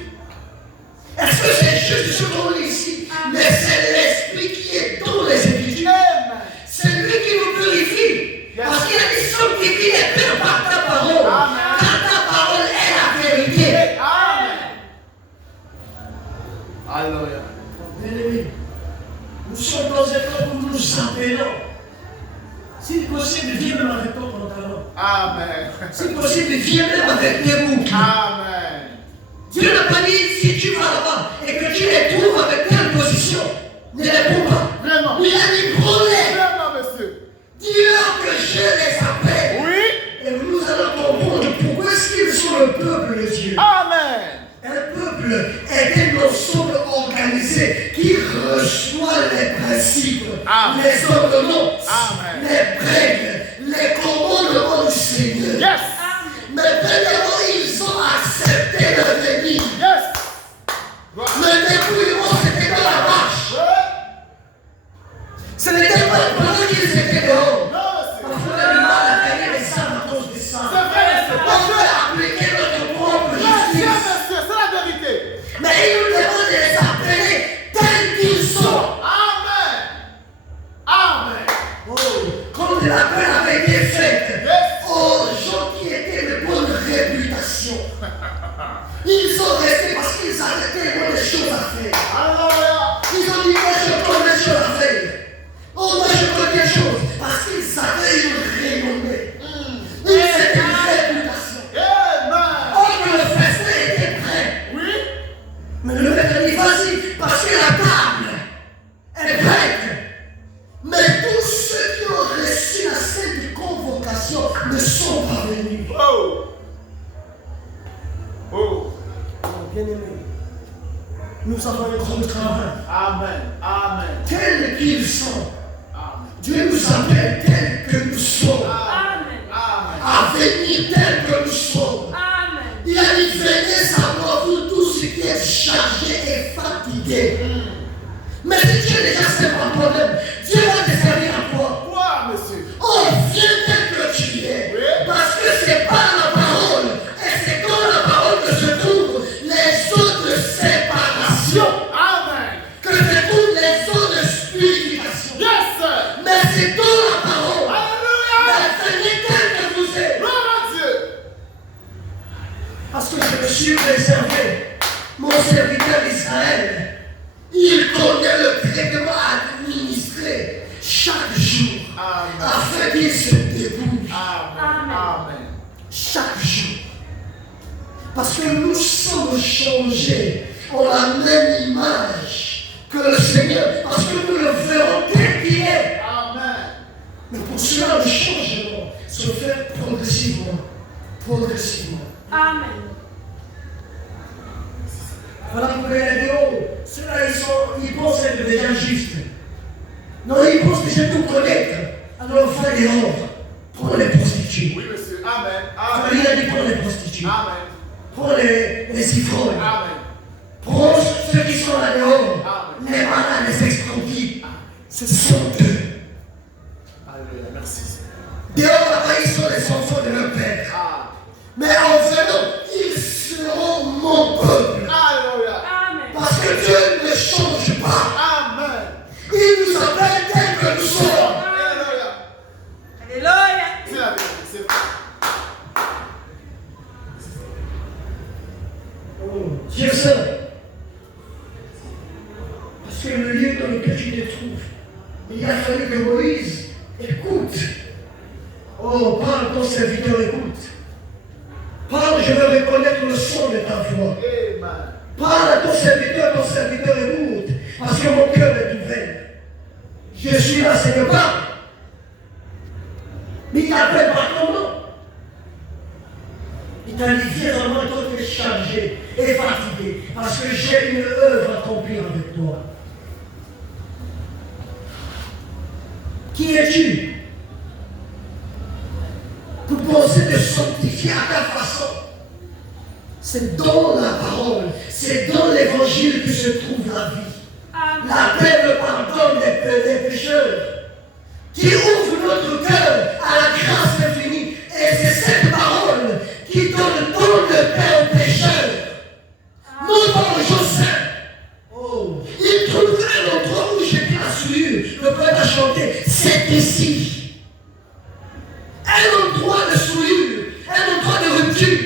Est-ce que c'est juste ce qu'on lit ici? Mais c'est l'Esprit qui est dans les Écritures. Amen. C'est lui qui nous purifie. Parce qu'il a dit sanctifie les pères par ta parole. Amen. Car ta parole est la vérité. Amen. Alléluia. Bien-aimés, nous sommes dans un temps où nous appelons. Si possible, viens même avec ton pantalon. Amen. Si possible, viens même avec tes boucles. Amen. Dieu n'a pas dit si tu vas là-bas et que tu les trouves avec telle position, ne les prends pas. Vraiment. Il a dit prends-les. Vraiment, monsieur. Dis-leur que je les appelle. Oui. Et nous allons comprendre pourquoi est-ce qu'ils sont le peuple de Dieu. Amen. Un peuple est un ensemble organisé qui reçoit les principes, Amen. les ordonnances, Amen. les règles, les commandements du Seigneur. Yes. Mais premièrement, ils ont accepté de venir. Yes. Le dépouillement, c'était dans la marche. Oui. Ce n'était pas pendant qu'ils étaient dehors. Non, monsieur. On a du mal à gagner les âmes à cause de ça. C'est vrai, monsieur. On veut appliquer notre propre Yes, yes, justice. monsieur. C'est la vérité. Mais il nous demande de les appeler tels qu'ils sont. Amen. Amen. Oh, comme l'appel avait été fait Yes. aux gens qui étaient de bonne réputation. Ils sont restés parce qu'ils avaient tellement de choses à faire. Alléluia. Ils ont dit, moi je connais des choses à faire. Oh, moi je connais des choses. Parce qu'ils avaient une renommée. Ils étaient une réputation. Amen. Oh, que le festin était prêt. Oui. Mais le maître dit, vas-y, parce que la table est prête. Mais tous ceux qui ont reçu la sainte convocation ne sont pas venus. Oh. Oh. Bien aimé, nous avons un grand travail. Amen. Amen. Tels qu'ils sont, Amen. Dieu nous appelle tels que nous sommes. Amen. Amen. À venir tels que nous sommes. Amen. Il a dit, venez savoir vous tous ceux qui êtes chargés et fatigués. Mais si tu es déjà c'est pas un problème, Dieu va te servir à quoi? Quoi, monsieur? Oh, viens tel que tu es. Oui. Parce que c'est par la parole. Et c'est dans la parole que se trouvent les autres séparations. Amen. Que se trouvent les autres purifications. Yes, sir. Mais c'est dans la parole. Alléluia. Mais venez tel que vous êtes. Gloire à Dieu. Parce que je me suis réservé, mon serviteur Israël. Il connaît le traitement administré chaque jour Amen. afin qu'il se débouche. Amen. Amen. Parce que nous sommes changés en la même image que le Seigneur. Parce que nous le verrons tel qu'il est. Amen. Mais pour cela, le changement se fait progressivement. Progressivement. Amen. Voilà pourquoi il a dit, oh, ceux-là, ils pensent être déjà justes. Non, ils pensent déjà tout connaître. Alors, il faut les rendre. Prends les prostituées. Oui, monsieur. Amen. Alors, Amen. il a dit, prends les prostituées. Amen. Prends les ivrognes. Amen. Prends ceux qui sont là dehors. Amen. Les malades, les extraordinaires. Ce sont eux. Alléluia. Merci. Dehors, là-bas, ils sont les enfants de leur père. Ah. Mais en venant, ils seront mon peuple. Alléluia. Amen. Parce que Dieu ne change pas. Amen. Il nous appelle tel que nous sommes. Alléluia. Alléluia. C'est la vérité. C'est vrai. Oh, Dieu seul. Parce que le lieu dans lequel tu te trouves, il a fallu que Moïse écoute. Oh, parle, ton serviteur, écoute. Parle, je veux reconnaître le son de ta voix. Amen. Parle à ton serviteur écoute. Parce que mon cœur est ouvert. Je suis là, Seigneur, parle. Mais il t'appelle par ton nom. Il t'a dit, viens à moi, toi tu es chargé et fatigué, parce que j'ai une œuvre à accomplir avec toi. Qui es-tu pour penser te sanctifier à ta façon? C'est dans la parole, c'est dans l'évangile que se trouve la vie. Amen. La paix, le pardon des pécheurs, qui ouvre notre cœur à la grâce infinie. Et c'est cette parole qui donne tout le paix aux pécheurs. Nous dans le jour saint. Oh, il trouverait l'endroit où j'étais la souillure. Le peuple a chanté, c'est ici. Un endroit de souillure, un endroit de rupture.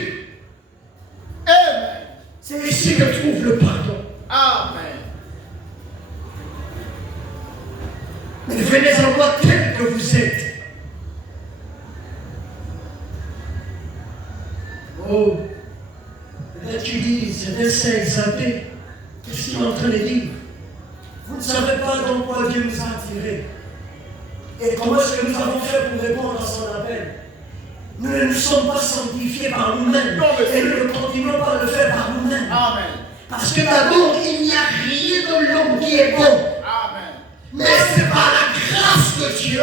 Amen. C'est ici que trouve le pardon. Amen. Mais venez en moi tel que vous êtes. Oh, là tu dis, c'est verset exalté. Qu'est-ce qu'il est en train de dire? Vous ne savez pas dans quoi Dieu nous a attirés. Et comment est-ce que nous avons fait pour répondre à son appel? Nous ne nous sommes pas sanctifiés par nous-mêmes. Non, mais Et nous ne continuons pas à le faire par nous-mêmes. Amen. Parce que d'abord, il n'y a rien dans l'homme qui est bon. Amen. Mais c'est par la grâce de Dieu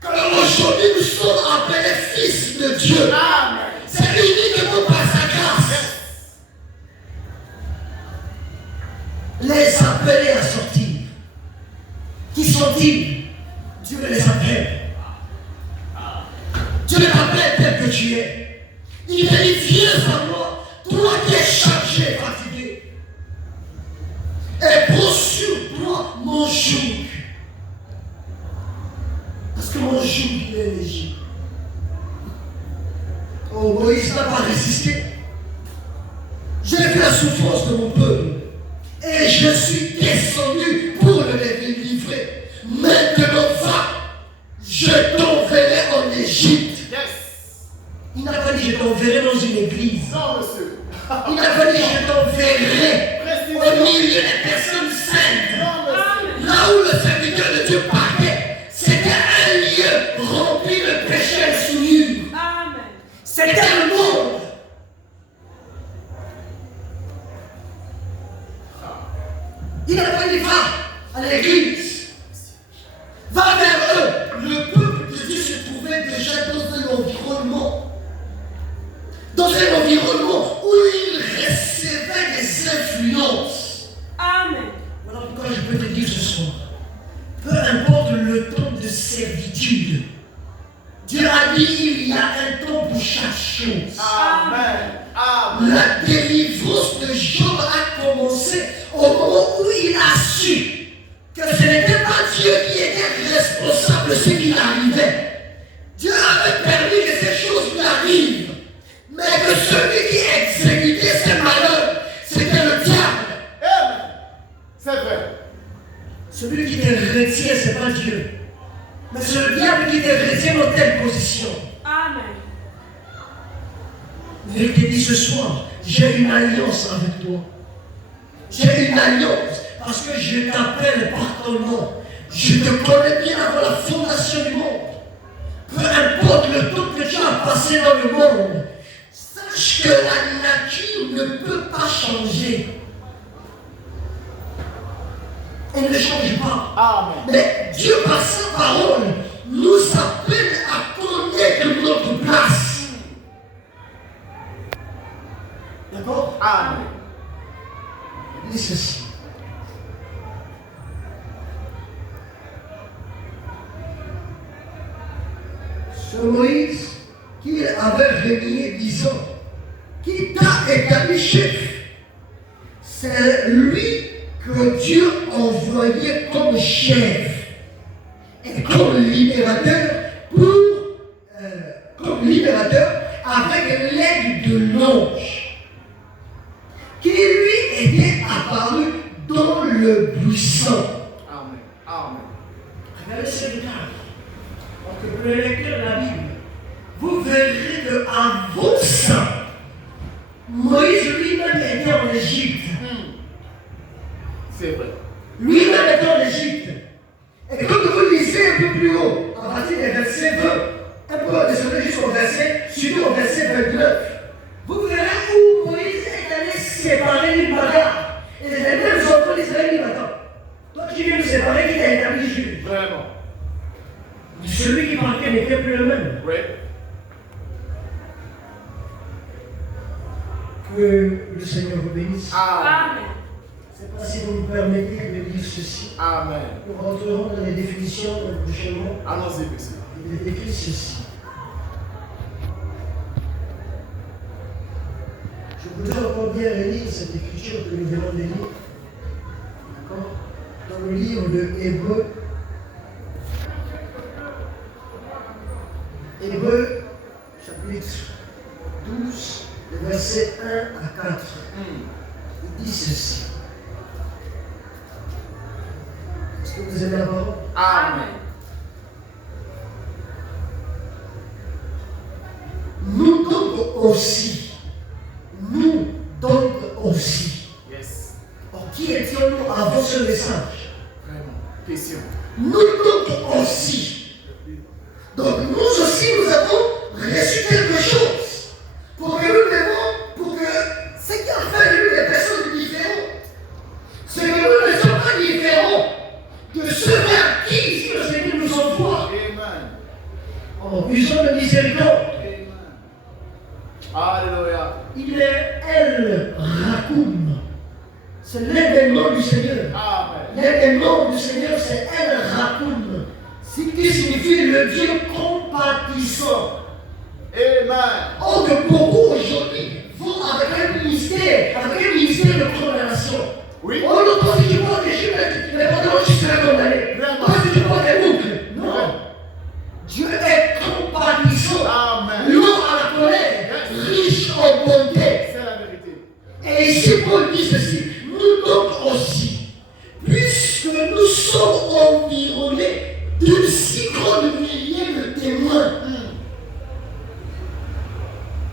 que aujourd'hui nous sommes appelés fils de Dieu. Amen. C'est uniquement par sa grâce. Les appelés à sortir. Qui sont-ils? Dieu les appelle. Dieu les appelle tel que tu es. Il te dit, viens à moi, toi qui es chargé, fatigué. Et prends sur toi mon joug. Parce que mon joug, il est léger. Oh, Moïse n'a pas résisté. J'ai vu la souffrance de mon peuple. Et je suis descendu pour les délivrer. Maintenant, va, je t'enverrai en Égypte. Yes. Il n'a pas dit je t'enverrai dans une église. Non, monsieur. Il n'a pas dit je t'enverrai Précisément. au milieu des personnes saintes. Non, monsieur. Là où le serviteur de Dieu partait, c'était un lieu rempli de péchés et souillures. Amen. C'était le monde. Il n'a pas dit va à l'église. Va vers eux. Le peuple de Dieu se trouvait déjà dans un environnement. Dans un environnement où il recevait des influences. Amen. Voilà pourquoi je peux te dire ce soir. Peu importe le temps de servitude. Dieu a dit il y a un temps pour chaque chose. Amen. Amen. La délivrance de Job a commencé au moment où il a su que ce n'était pas Dieu qui était responsable de ce qui arrivait. Dieu avait permis que ces choses lui arrivent. Mais que celui qui exécutait ces malheurs, c'était le diable. Amen. C'est vrai. Celui qui te retient, ce n'est pas Dieu. Mais c'est le diable qui te retient dans telle position. Amen. Mais il te dit ce soir, j'ai une alliance avec toi. J'ai une alliance parce que je t'appelle par ton nom. Je te connais bien avant la fondation du monde. Peu importe le temps que tu as passé dans le monde, sache que la nature ne peut pas changer. Elle ne change pas. Amen. Mais Dieu, par sa parole, nous appelle à connaître notre place. D'accord? Amen. Il dit ceci. Ce Moïse, qu'il avait renié 10 ans, qui t'a établi chef, c'est lui que Dieu envoyait comme chef et comme libérateur avec l'aide de l'ange qui lui était apparu dans le buisson. Amen. Amen. Regardez ce détail. Donc, pour le lecteur de la Bible, vous verrez qu'avant ça, Moïse lui-même était en Égypte. C'est vrai. Lui-même était en Égypte. Et quand vous lisez un peu plus haut, à partir des versets 20, un peu descendre jusqu'au verset, surtout au verset 29, vous verrez où Moïse est allé séparer les bagarres. Et les mêmes enfants d'Israël disent attends, toi qui viens de séparer, qui t'a établi juge? Vraiment. Celui qui partait n'était plus le même. Oui. Que le Seigneur vous bénisse. Amen. Amen. Je ne sais pas si vous me permettez de dire ceci. Amen. Nous rentrerons dans les définitions prochainement. Allons-y, monsieur. Il est écrit ceci. Je voudrais encore bien relire cette écriture que nous venons de lire. D'accord? Dans le livre de Hébreux. Hébreux, chapitre 12, les versets 1 à 4. Il dit ceci. Est-ce que vous aimez la parole? Amen. Nous donc aussi. Yes. Or, qui étions-nous avant ce message? Vraiment. Question. Nous donc aussi. Donc nous aussi, nous avons reçu quelque chose. Pour que ce qui a fait de nous des personnes différentes, c'est que nous ne sommes pas différents de ceux vers qui ici le Seigneur nous envoie. Amen. En puissant de miséricorde. Amen. Alléluia. Il est El Rakoum. C'est l'événement du Seigneur. Amen. L'événement du Seigneur, c'est El Rakoum. Ce qui signifie le Dieu compatissant. Amen. Or que beaucoup aujourd'hui vont avec un ministère de condamnation. Oui. Oh non, toi si tu portes des jupes, n'importe tu seras condamné. Vraiment. Toi si tu portes des boucles. Non. Dieu est compatissant. Amen. Long à la colère, riche en bonté. C'est la vérité. Et ici, Paul dit ceci, nous donc aussi, puisque nous sommes environnés d'une si grande milliers de témoins.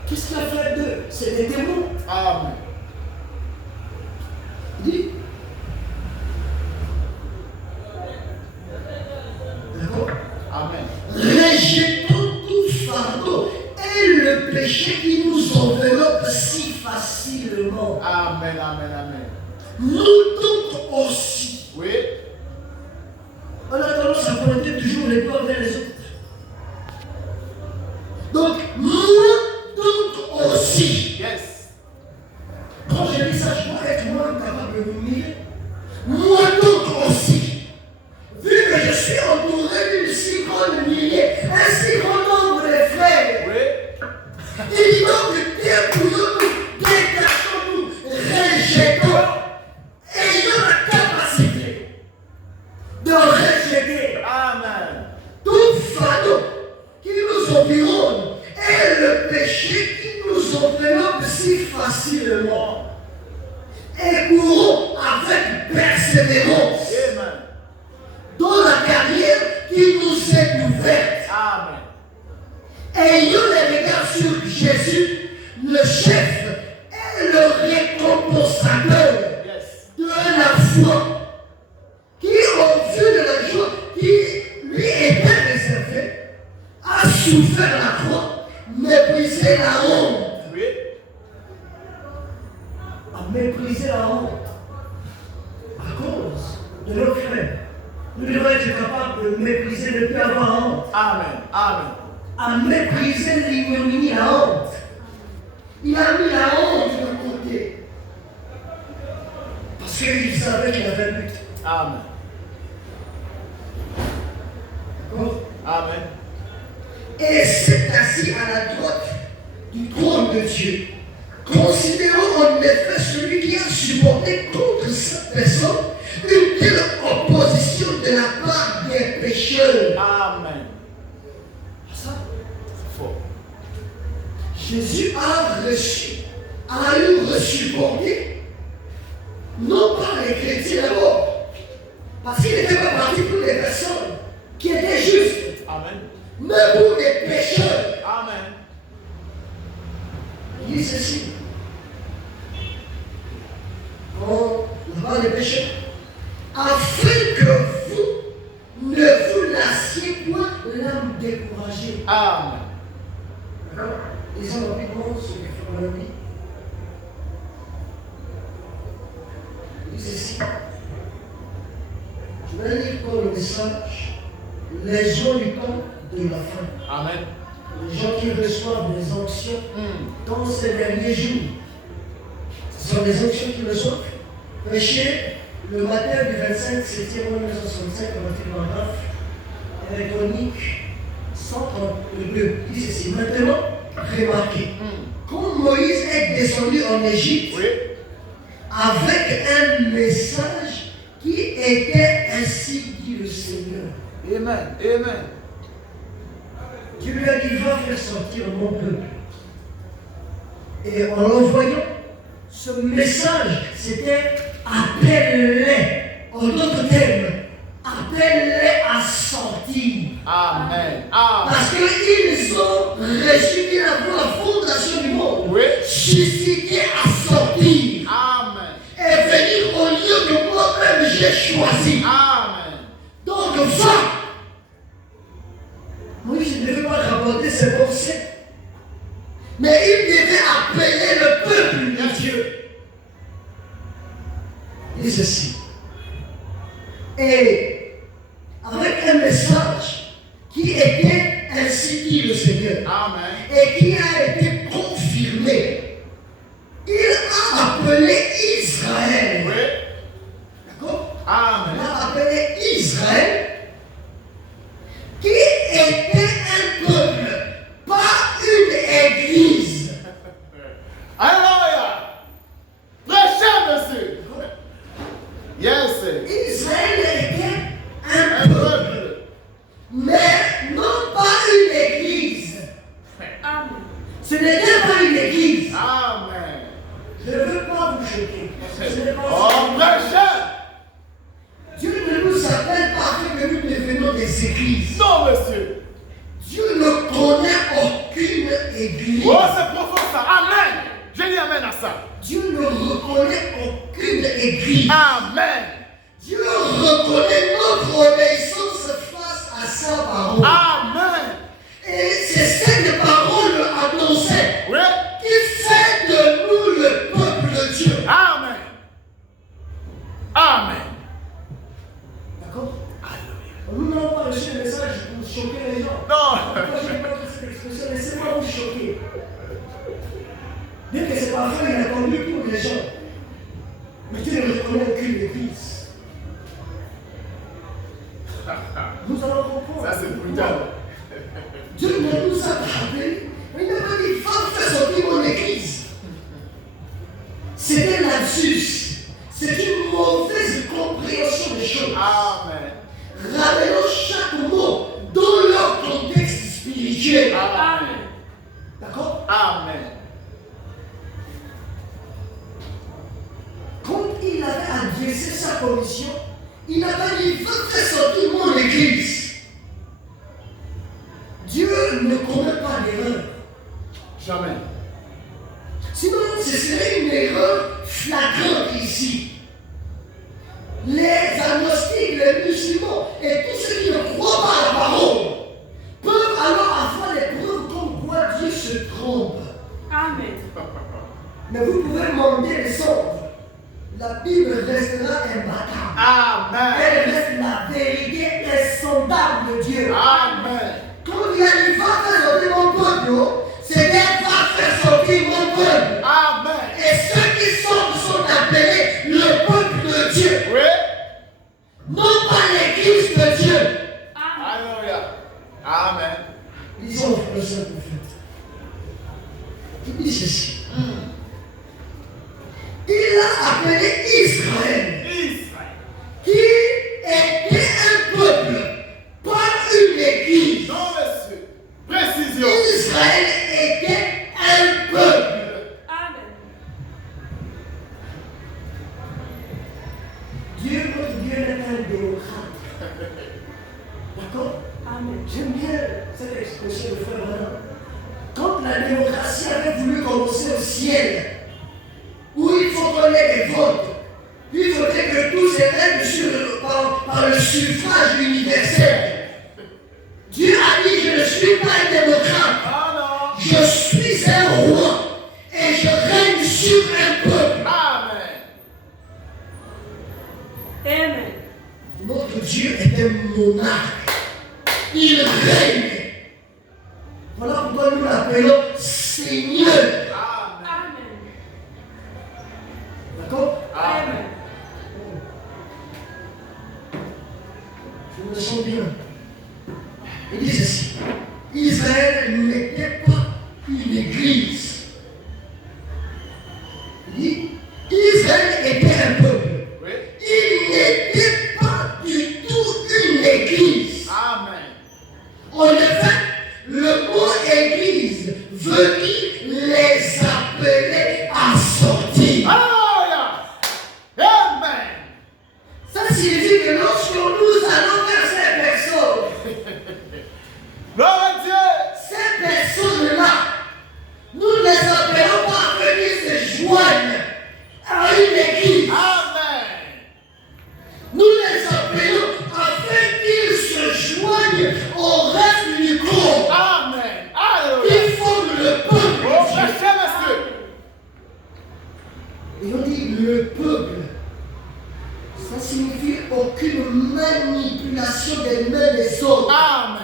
Qu'est-ce qu'il a fait d'eux? C'est des témoins. Amen. Il dit. D'accord? Amen. Rejetons tout fardeau et le péché qui nous enveloppe si facilement. Amen. Amen. Amen. Nous donc aussi. Oui. On a tendance à pointer toujours les doigts vers les autres. Donc, moi donc aussi. Yes. Quand je dis ça, je dois être moi capable de m'humilier. Moi donc aussi. Vu que je suis entouré d'une si grande milliers, un si grand nombre de frères. Oui. Il dit donc, dépouillons-nous, détachons-nous, rejetons, ayons la capacité de rejeter Amen. tout fardeau qui nous environne et le péché qui nous enveloppe si facilement. Et courons avec persévérance Amen. dans la carrière qui nous est ouverte. Amen. Ayons les regards sur Jésus, le chef est le récompensateur de la foi, qui au vu de la joie qui lui était réservée, a souffert la croix, méprisé la honte. Oui. A méprisé la honte à cause de nos frères. Nous devons être capables de mépriser, de ne plus avoir honte. Amen. Amen. À mépriser l'ignominie, la honte. Il a mis la honte de côté. Parce qu'il savait qu'il avait but. Amen. D'accord? Amen. Et s'est assis à la droite du trône de Dieu. Considérons en effet celui qui a supporté contre cette personne une telle opposition de la part des pécheurs. Amen. Ça, C'est fort. Jésus a eu supporté, non pas les chrétiens d'abord, parce qu'il n'était pas parti pour les personnes qui étaient justes, Amen. mais pour les pécheurs. Amen. Il dit ceci. On parle des pécheurs. Afin que vous ne vous lassiez point l'âme découragée. Amen. D'accord? Lisons rapidement ce que fait mon ami. Il dit ceci. Je vais lire pour le message. Les gens du temps de la fin. Amen. Les gens qui reçoivent des onctions dans ces derniers jours. Ce sont des onctions qui reçoivent. Prêcher le matin du 25 septembre 1965 à Matthieu paragraphe électronique 132. Il dit ceci. Maintenant, remarquez. Quand Moïse est descendu en Égypte Oui. avec un message qui était ainsi dit le Seigneur. Amen. Amen. Dieu lui a dit, va faire sortir mon peuple. Et en l'envoyant, ce message, c'était appelle-les, en d'autres termes, appelle-les à sortir. Amen. Amen. Parce qu'ils ont reçu qu'il a pour la fondation du monde, Oui. suscité à sortir Amen. et venir au lieu que moi-même j'ai choisi. Amen. Donc, va. Moïse ne devait pas rapporter ses pensées, mais il devait appeler le peuple de Dieu. Il dit ceci. Et avec un message qui était ainsi dit le Seigneur Amen. et qui a été confirmé, il a appelé Israël. Oui. D'accord? Il Amen. a appelé Israël, qui était un peuple, pas une église. Alléluia. Prêchez, monsieur. Yes. Israël était un Un peuple, peuple. mais non pas une église. Amen. Ce n'était pas une église. Amen. Je ne veux pas vous choquer. Ce n'est pas Oh, prêchez. Dieu ne nous appelle pas afin que nous devenions des églises. Non, monsieur. Dieu ne connaît aucune église. Oh, c'est profond ça. Amen. Je dis amen à ça. Dieu ne reconnaît aucune église. Amen. Dieu reconnaît notre obéissance face à sa parole. Amen. Et c'est cette parole annoncée Oui. qui fait de nous le peuple de Dieu. Amen. Amen. D'accord? Alléluia. Nous n'avons pas reçu le message pour choquer les gens. Non. Quand j'ai pas cette expression, laissez-moi vous choquer. Bien que c'est parfois inattendu pour les gens. Mais Dieu ne reconnaît aucune église. Nous allons comprendre. Ça, c'est brutal. Dieu ne nous a pas appelés. Il n'a pas dit, va faire sortir mon église. C'était un lapsus. C'est une mauvaise compréhension des choses. Amen. Ramenons chaque mot dans leur contexte spirituel. Amen. D'accord? Amen. Quand il avait adressé sa commission, il n'a pas dit, va faire sortir mon église. Dieu ne commet pas d'erreur. Jamais. ce serait une erreur flagrante ici. Les agnostiques, les musulmans et tous ceux qui ne croient pas à la parole peuvent alors avoir les preuves comme quoi Dieu se trompe. Amen. Mais vous pouvez demander les autres. La Bible restera imbattable. Amen. Elle reste la vérité insondable de Dieu. Amen. Quand il y a une va faire sortir mon peuple, c'est qu'elle va faire sortir mon peuple. Amen. Et ceux qui sont appelés le peuple de Dieu. Oui. Non pas l'église de Dieu. Alléluia. Amen. Lisons le Saint Prophète. Il dit ceci. Il a appelé Israël, qui était un peuple, pas une église. Non, monsieur. Précision. Israël était un peuple. Amen. Dieu, notre Dieu, n'est pas un démocrate. D'accord? Amen. J'aime bien cette expression de frère Madame. Quand la démocratie avait voulu commencer au ciel, où il faut qu'on ait des votes, il faudrait que tous s'élèvent par le suffrage universel. Dieu a dit, je ne suis pas un démocrate, Ah non. je suis un roi et je règne sur un peuple. Amen. Amen. Notre Dieu est un monarque. Il règne. Voilà pourquoi nous l'appelons Seigneur. Amen. Amen. D'accord? Amen. Je me sens bien. Il dit ceci. Israël n'était pas une église. Il dit, Israël était un peuple. Oui. Il n'était pas du tout une église. Amen. En effet, le mot église veut dire les appeler à sortir. Alléluia. Amen. Ça signifie que lorsque nous allons vers ces personnes, Gloire à Dieu. ces personnes-là, nous les appelons pas à venir se joindre à une église. Amen. Nous les appelons afin qu'ils se joignent au reste du corps. Amen. Alléluia. Ils forment le peuple. Oh, de Dieu. merci, monsieur. Et on dit le peuple. Ça signifie aucune manipulation des mains des autres. Amen.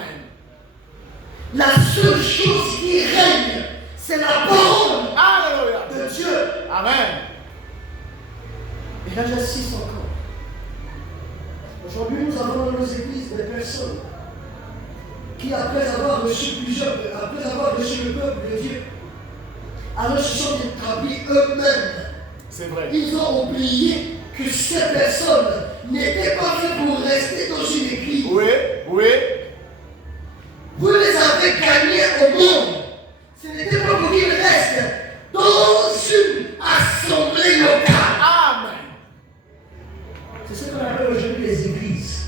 La seule chose qui règne, c'est la parole Alléluia. de Dieu. Amen. Et là, j'insiste encore. Aujourd'hui, nous avons dans nos églises des personnes qui, après avoir reçu le peuple de Dieu, alors se sont établis eux-mêmes. C'est vrai. Ils ont oublié que ces personnes n'étaient pas faites pour rester dans une église. Oui. Oui. Vous les avez gagnés au monde. Ce n'était pas pour qu'ils restent dans une assemblée locale. Amen. C'est ce qu'on appelle aujourd'hui les églises.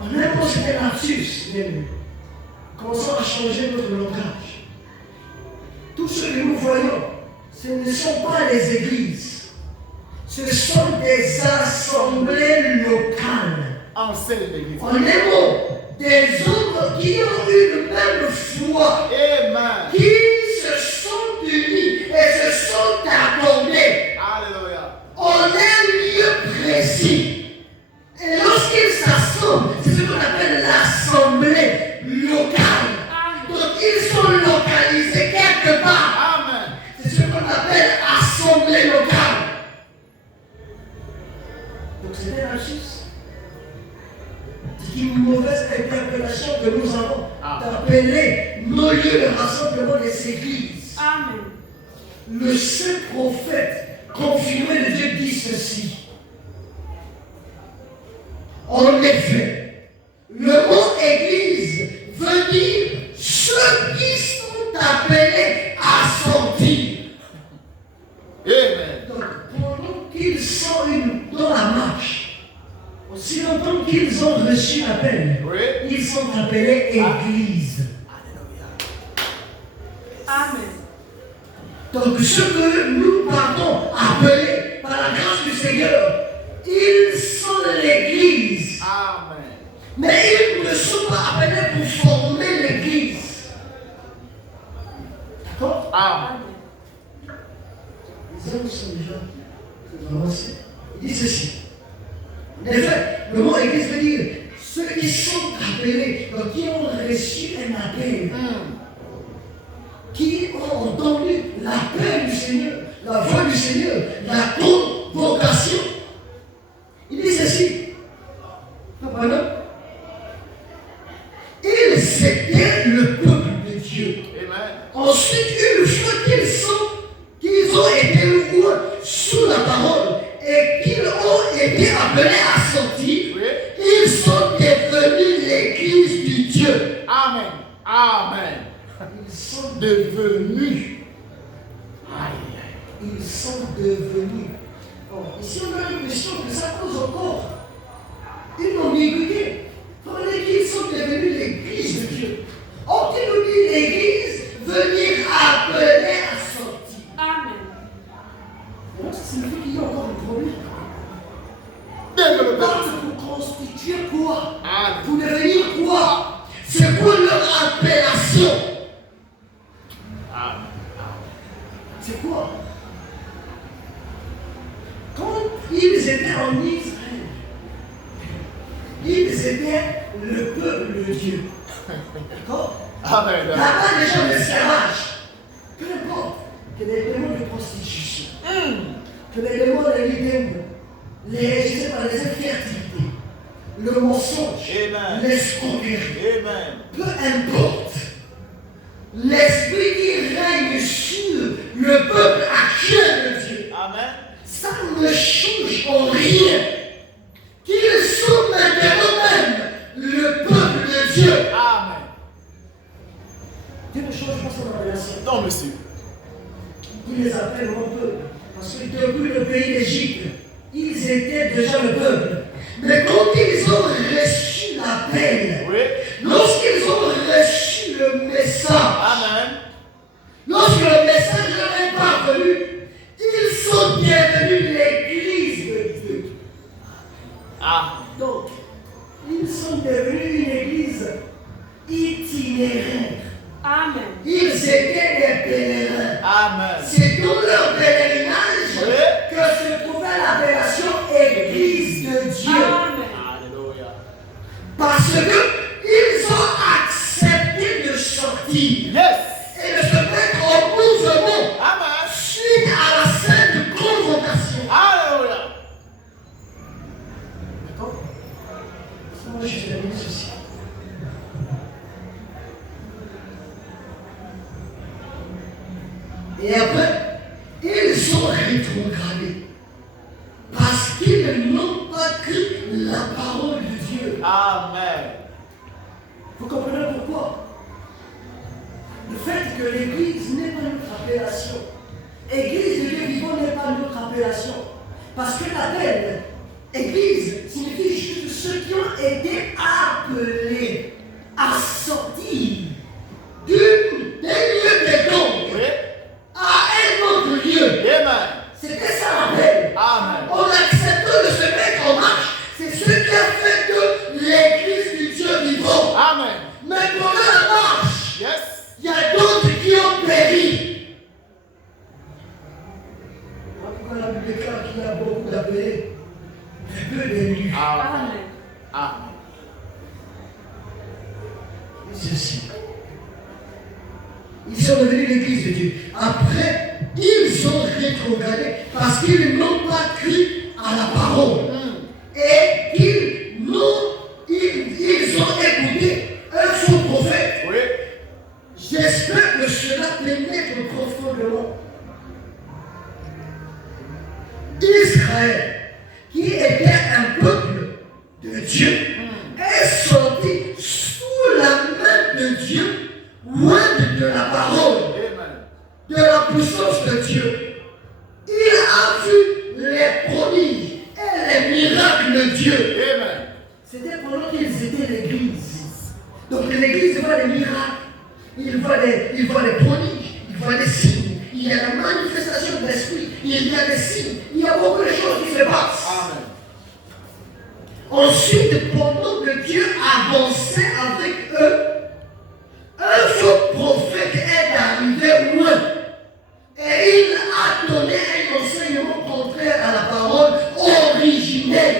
On a posé un lapsus, bien. Commençons à changer notre langage. Tout ce que nous voyons, ce ne sont pas les églises. Ce sont des assemblées locales. Enseigne l'église. En un mot, des hommes qui ont une même foi, Amen. qui se sont unis et se sont accordés Alléluia. en un lieu précis. Et lorsqu'ils s'assemblent, c'est ce qu'on appelle l'assemblée locale. Donc ils sont localisés quelque part. Amen. C'est ce qu'on appelle assemblée locale. Donc c'est un lapsus. C'est une mauvaise interprétation que nous avons d'appeler nos lieux de rassemblement des églises. Amen. Le saint prophète confirmé de Dieu dit ceci. En effet, le mot église veut dire ceux qui sont appelés à sortir. Amen. Donc, pendant qu'ils sont dans la marche, aussi longtemps qu'ils ont reçu l'appel, Oui. ils sont appelés église. Amen. Donc ceux que nous partons appelés par la grâce du Seigneur, ils sont l'Église. Amen. Mais ils ne sont pas appelés pour former l'Église. D'accord? Amen. Les hommes sont déjà très avancés. Il dit ceci. En effet, le mot Église veut dire ceux qui sont appelés, donc qui ont reçu un appel, qui ont entendu l'appel du Seigneur, la voix du Seigneur, la convocation. Il dit ceci. Comprenez? Ils étaient le peuple de Dieu. Amen. Ensuite, une fois qu'ils ont été loin sous la parole et qu'ils ont été appelés à sortir, Oui. ils sont devenus l'Église du Dieu. Amen. Amen. Ils sont devenus. Ils sont devenus. Bon, ici, on a l'impression que ça cause encore une ambiguïté. Quand l'Église sont devenus l'Église de Dieu. Or, qui nous dit l'Église venir appeler à sortir. Amen. Alors, ça signifie qu'il y a encore un problème. Développez. Parce que pour constituer quoi? Amen. Pour devenir quoi? C'est quoi leur appellation? Amen. C'est quoi? Quand ils étaient en Israël, ils étaient le peuple de Dieu. D'accord? Amen. Là-bas, les gens d'esclavage. Peu importe que les démons de prostitution, que les démons de libération, les infertilités, le mensonge, Amen. l'escroquerie, Amen. peu importe, l'esprit qui règne sur le peuple actuel de Dieu, Amen. ça ne change en rien qu'ils sont maintenant même le peuple de Dieu. Amen. Dieu ne change pas son appellation. Non, monsieur. Il les appelle mon peuple. Parce que depuis le pays d'Égypte, ils étaient déjà le peuple. Mais quand ils ont reçu l'appel, Oui. lorsqu'ils ont reçu le message, Amen. lorsque le message leur est parvenu, ils sont devenus l'Église de Dieu. Ah. Donc, ils sont devenus une Église itinéraire. Amen. Ils étaient des pèlerins. Amen. C'est dans leur pèlerinage Oui. que se trouvait l'appellation Église de Dieu. Amen. Alléluia. Parce qu'ils ont accepté de sortir Yes. et de se mettre en mouvement Amen. suite à la sainte convocation. Alléluia. D'accord? Moi, je termine ceci. Et après, ils sont rétrogradés parce qu'ils n'ont pas cru la parole de Dieu. Amen. Vous comprenez pourquoi? Le fait que l'Église n'est pas notre appellation. Église de Dieu vivant n'est pas notre appellation. Parce que l'appel, Église, signifie juste ceux qui ont été appelés à sortir d'un lieu de tombe Oui. à un autre lieu. Amen. C'était ça l'appel. Amen. En acceptant de se mettre en marche, c'est ce qui a fait de l'Église du Dieu vivant. Amen. Mais pendant la marche, Yes. il y a d'autres qui ont péri. Pourquoi la Bible déclare qu'il y a beaucoup d'appelés, mais peu d'élus. Amen. Amen. Amen. Ceci. Ils sont devenus l'Église de Dieu. Après, ils ont rétrogradé parce qu'ils n'ont pas cru à la parole. Et ils ont écouté un faux prophète. Oui. J'espère que cela pénètre profondément. Israël, qui était un peuple de Dieu, est sorti sous la main de Dieu, loin de la parole, Amen. de la puissance de Dieu. Il a vu les prodiges et les miracles de Dieu. Amen. C'était pendant qu'ils étaient l'Église. Donc l'Église voit les miracles, il voit les prodiges, il voit les signes, il il y a la manifestation de l'esprit, il y a des signes, il y a beaucoup de choses qui se passent. Amen. Ensuite, pendant que Dieu avançait avec eux, un faux prophète est arrivé loin. Et il a donné un enseignement contraire à la parole originelle.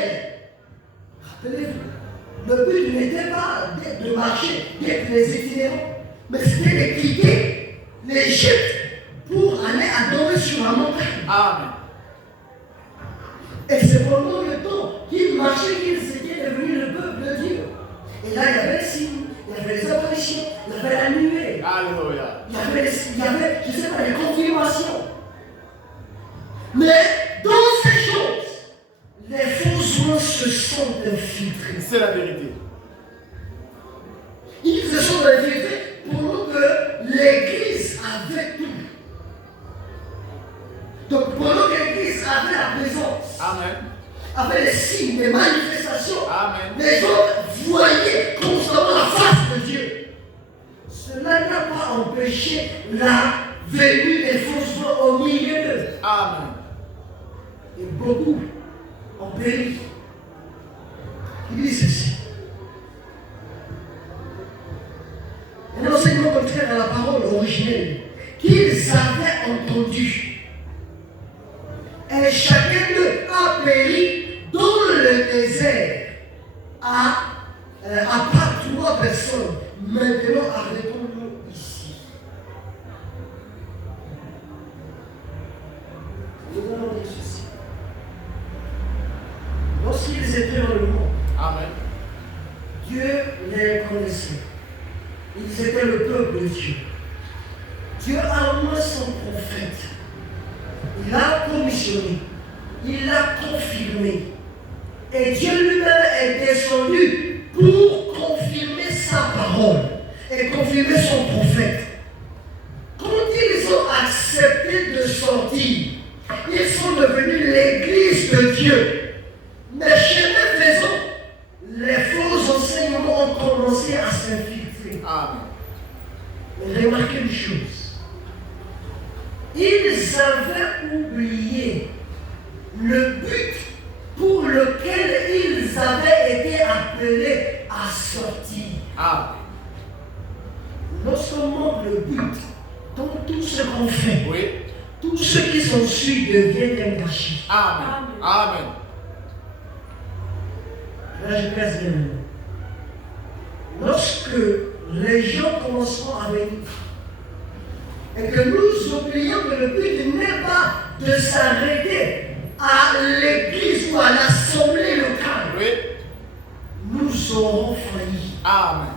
Rappelez-vous, le but n'était pas de marcher, d'être les itinérants, mais c'était de quitter l'Égypte pour aller adorer sur la montagne. Amen. Et c'est pendant le temps qu'ils marchaient qu'ils étaient devenus le peuple de Dieu. Et là, il y avait les signes, il y avait les apparitions, il y avait la nuée, Alléluia. il y avait, je ne sais pas, les confirmations. Mais dans ces choses, les faux oies se sont infiltrés. C'est la vérité. Ils se sont infiltrés pendant que l'Église avait tout. Donc pendant que l'Église avait la présence, Amen. avait les signes, les manifestations, Amen. les gens voyaient constamment la face de Dieu. Cela n'a pas empêché la venue des fausses oies au milieu d'eux. Amen. Et beaucoup ont péri. Il dit ceci. Un enseignement contraire à la parole originelle qu'ils avaient entendu. Et chacun d'eux a péri dans le désert, à part 3 personnes. Maintenant, arrêtons-nous ici. Nous allons dire ceci. Lorsqu'ils étaient dans le monde, Amen. Dieu les connaissait. Ils étaient le peuple de Dieu. Dieu a envoyé son prophète. Il l'a commissionné. Il l'a confirmé. Et Dieu lui-même est descendu pour confirmer sa parole et confirmer son prophète. Quand ils ont accepté de sortir, ils sont devenus l'église de Dieu. Mais chemin faisant, les faux enseignements ont commencé à s'infiltrer. Amen. Mais remarquez une chose. Ils avaient oublié le but pour lequel ils avaient été appelés à sortir. Amen. Lorsqu'on manque le but dans tout ce qu'on fait, Oui. tout ce qui s'ensuit devient un gâchis. Amen. Amen. Là, je passe bien. Lorsque les gens commenceront à venir et que nous oublions que le but n'est pas de s'arrêter à l'église ou à l'assemblée locale, Oui. nous aurons failli. Amen.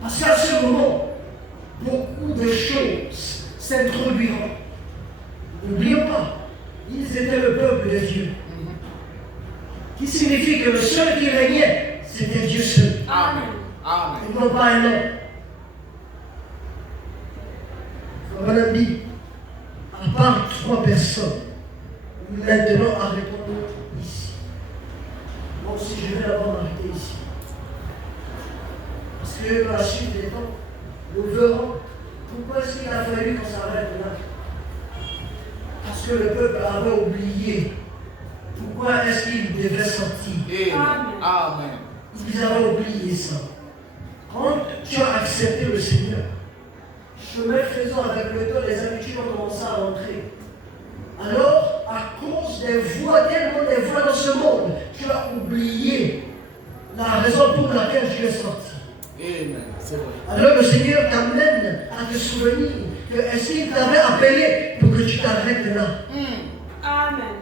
Parce qu'à ce moment, beaucoup de choses s'introduiront. N'oublions pas, ils étaient le peuple de Dieu. Qui signifie que le seul qui régnait, c'était Dieu seul. Amen. Amen. Et non pas un homme. Mon ami, à part 3 personnes, maintenant arrêtons-nous ici. Moi aussi, je vais d'abord m'arrêter ici. Parce que dans la suite des temps, nous verrons pourquoi est-ce qu'il a fallu qu'on s'arrête là. Parce que le peuple avait oublié. Pourquoi est-ce qu'il devait sortir? Amen. Amen. Ils avaient oublié ça. Quand tu as accepté le Seigneur, chemin faisant avec le temps, les habitudes ont commencé à rentrer. Alors, à cause des voix, tellement des voix dans ce monde, tu as oublié la raison pour laquelle tu es sorti. Amen. C'est vrai. Alors le Seigneur t'amène à te souvenir que est-ce qu'il t'avait appelé pour que tu t'arrêtes là? Amen.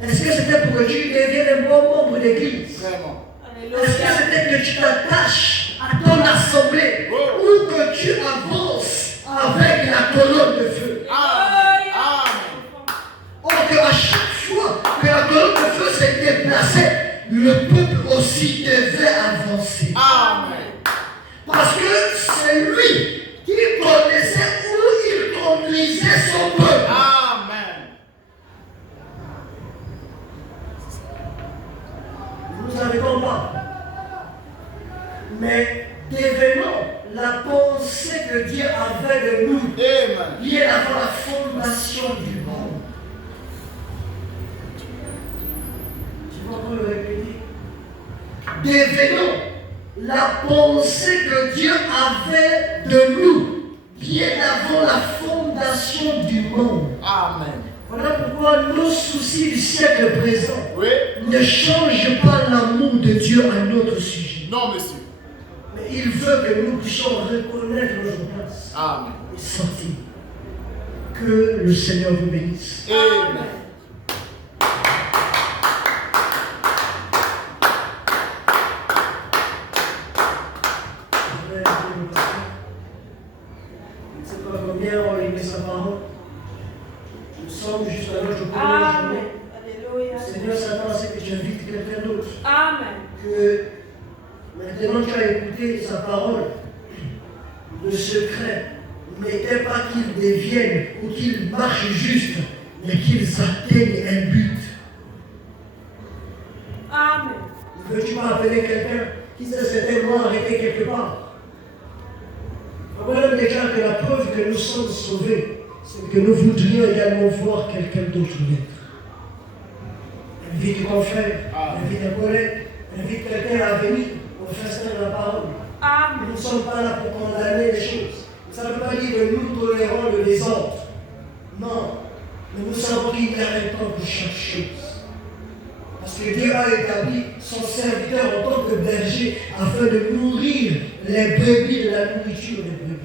Est-ce que c'était pour que tu deviennes un bon membre d'église? Vraiment. Est-ce que c'était que tu t'attaches à ton assemblée ou que tu avances avec la colonne de feu? Amen. Amen. Or qu'à chaque fois que la colonne de feu s'est déplacée, le peuple aussi devait avancer. Amen. Parce que c'est lui qui connaissait où il conduisait son peuple. Amen. Nous n'arrivons pas. Mais devenons la pensée que Dieu fait de nous, Amen. bien avant la fondation du monde. Tu vas encore le répéter. Devenons la pensée que Dieu avait de nous, bien avant la fondation du monde. Amen. Voilà pourquoi nos soucis du siècle présent Oui. ne changent pas l'amour de Dieu à notre sujet. Non, monsieur. Mais il veut que nous puissions reconnaître notre place Amen. et sentir que le Seigneur vous bénisse. Amen. Je ne sais pas combien on a aimé sa parole. Nous sommes juste à notre première Amen. journée. Alléluia. Le Seigneur s'attend à ce que tu invites quelqu'un d'autre. Amen. Que maintenant tu as écouté sa parole, le secret n'était pas qu'ils deviennent ou qu'ils marchent juste, mais qu'ils atteignent un but. Amen. Veux-tu m'appeler quelqu'un qui s'est certainement arrêté quelque part? La Bible déclare que la preuve que nous sommes sauvés, c'est que nous voudrions également voir quelqu'un d'autre naître. Invite ton frère, invite un collègue, invite quelqu'un à venir au festin de la parole. Amen. Nous ne sommes pas là pour condamner les choses. Ça ne veut pas dire que nous tolérons le désordre. Non. Mais nous savons qu'il y a un temps pour chaque chose. Parce que Dieu a établi son serviteur en tant que berger afin de nourrir les brebis de la nourriture des brebis.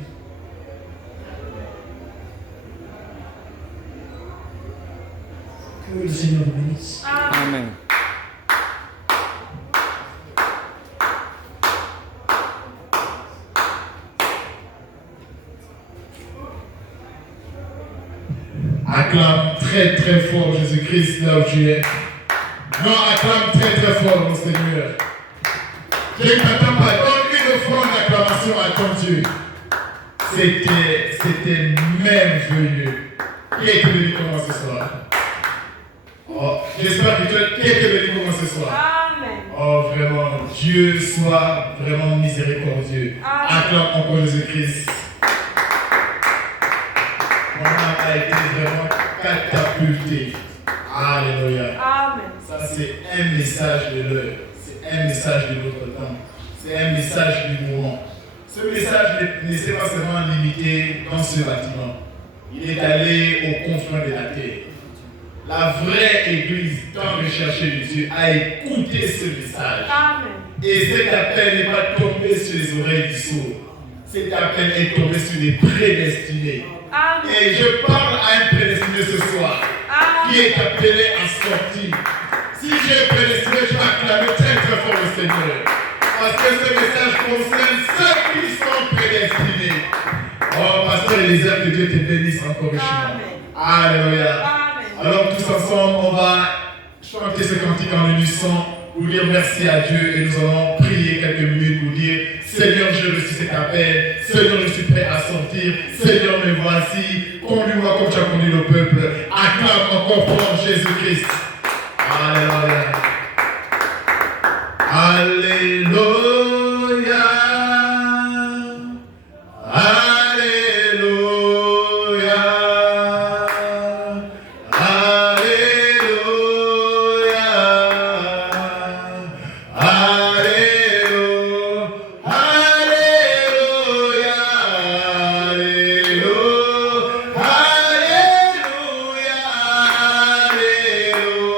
Que le Seigneur vous bénisse. Amen. Acclame très très fort Jésus-Christ là où tu es. Non, acclame très très fort mon Seigneur. Je ne t'attends pas. Donne une offrande d'acclamation à ton Dieu. C'était merveilleux. Qui a été béni comment ce soir? Oh, j'espère que qui a été béni comment ce soir? Amen. Oh, vraiment, Dieu soit vraiment miséricordieux. Amen. Acclame encore Jésus-Christ. Mon âme a été vraiment catapultée. Alléluia. Amen. Ça, c'est un message de l'heure. C'est un message de notre temps. C'est un message du moment. Ce message ne s'est pas seulement limité dans ce bâtiment. Il est allé aux confins de la terre. La vraie église, tant recherchée de Dieu, a écouté ce message. Amen. Et cet appel n'est pas tombé sur les oreilles du sourd. Cet appel est tombé sur les prédestinés. Amen. Et je parle à un prédestiné ce soir qui est appelé à sortir. Si j'ai prédestiné, je vais acclamer très très fort le Seigneur. Parce que ce message concerne ceux qui sont prédestinés. Oh, pasteur Eliezer, que Dieu te bénisse encore richement. Alléluia. Amen. Alors tous ensemble, on va chanter ce cantique en unisson pour dire merci à Dieu et nous allons prier quelques minutes pour dire Seigneur, j'ai reçu cet appel. Seigneur, je suis prêt à sortir. Seigneur, me voici. Conduis-moi comme tu as conduit le peuple. Acclame encore pour Jésus-Christ. Alléluia. Alléluia. Alléluia. Alléluia. Alléluia. Alléluia. Alléluia. Alléluia.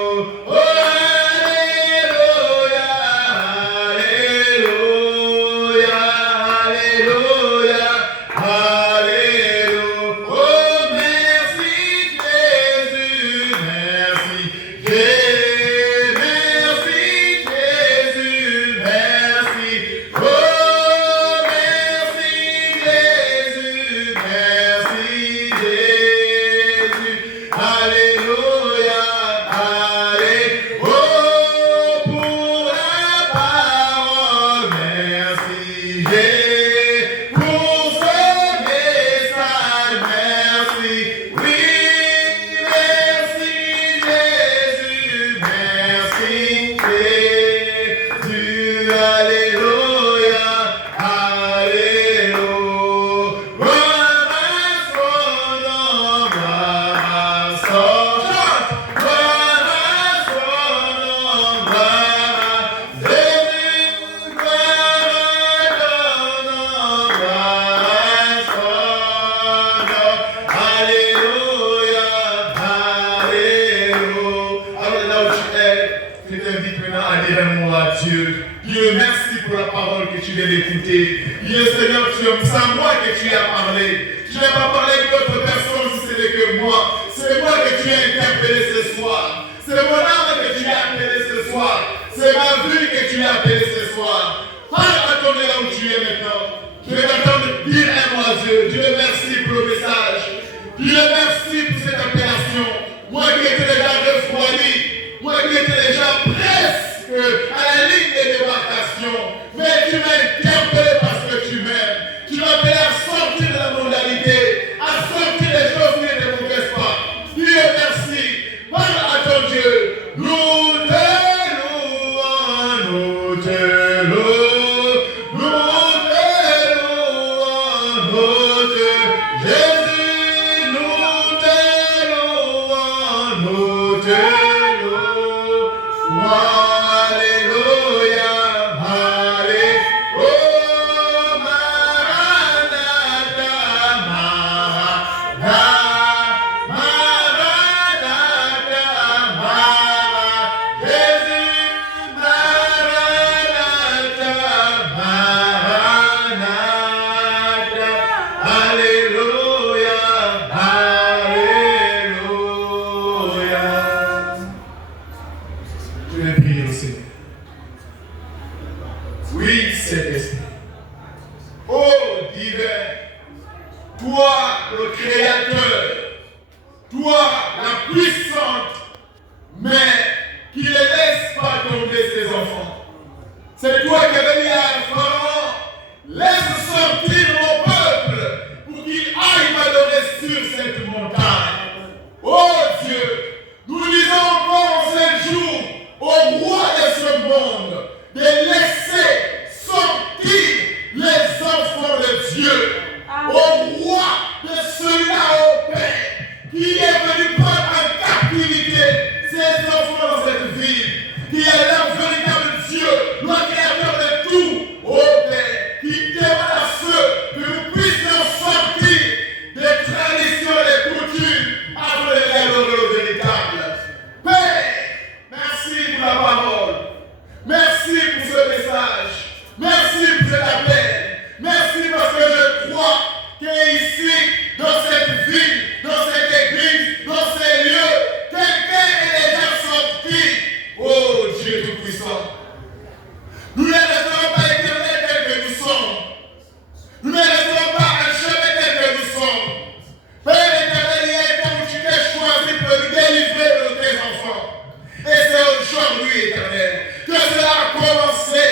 à Dieu. Dieu, merci pour la parole que tu viens d'écouter. Dieu, Seigneur, c'est à moi que tu as parlé. Tu n'as pas parlé d'autres personnes si ce n'est que moi. C'est moi que tu as interpellé ce soir. C'est mon âme que tu as appelé ce soir. C'est ma vie que tu as appelé ce soir. Parle à ton Dieu là où tu es maintenant. Je vais t'entendre dire un mot à Dieu. Dieu, merci pour le message. Dieu, merci pour cette appellation. Moi qui étais déjà refroidi, moi qui étais déjà presque à la ligne de démarcation, mais tu m'as interpellé parce que tu m'aimes. Tu m'as appelé à sortir de la mondialité, à sortir des choses qui ne te progressent pas. Dieu, merci. Parle à ton Dieu. Nous te louons, nous te louons, nous te louons, nous te Jésus, nous te louons, nous te louons. Alléluia, Alléluia. Oh, Maranatha, Je vais prier au Seigneur. Oui, Saint-Esprit. Oh, divin, toi, le Créateur, toi, la puissante, mais qui ne laisse pas tomber ses enfants. C'est toi qui as dit à Pharaon, laisse sortir mon peuple pour qu'il aille m'adorer sur cette montagne. Oh Dieu, nous disons encore en ce jour au roi de ce monde de laisser sortir les enfants de Dieu. Au roi de celui-là au Père qui est venu prendre en captivité ses enfants dans cette ville, qui est leur véritable Dieu, le créateur de tout, ô Père, qui demande à ceux que nous puissions sortir des traditions et des coutumes afin de les adorer au véritable. Père, merci pour la parole, merci pour ce message, merci pour cet appel, merci parce que je crois qu'ici, dans cette ville, dans cette église, dans ces lieux, quelqu'un est déjà sorti. Oh Dieu Tout-Puissant, nous ne resterons pas éternels tels que nous sommes. Nous ne resterons pas achevés tels que nous sommes. Père éternel, il y a un temps où tu t'es choisi pour nous délivrer de tes enfants. Et c'est aujourd'hui, éternel, que cela a commencé.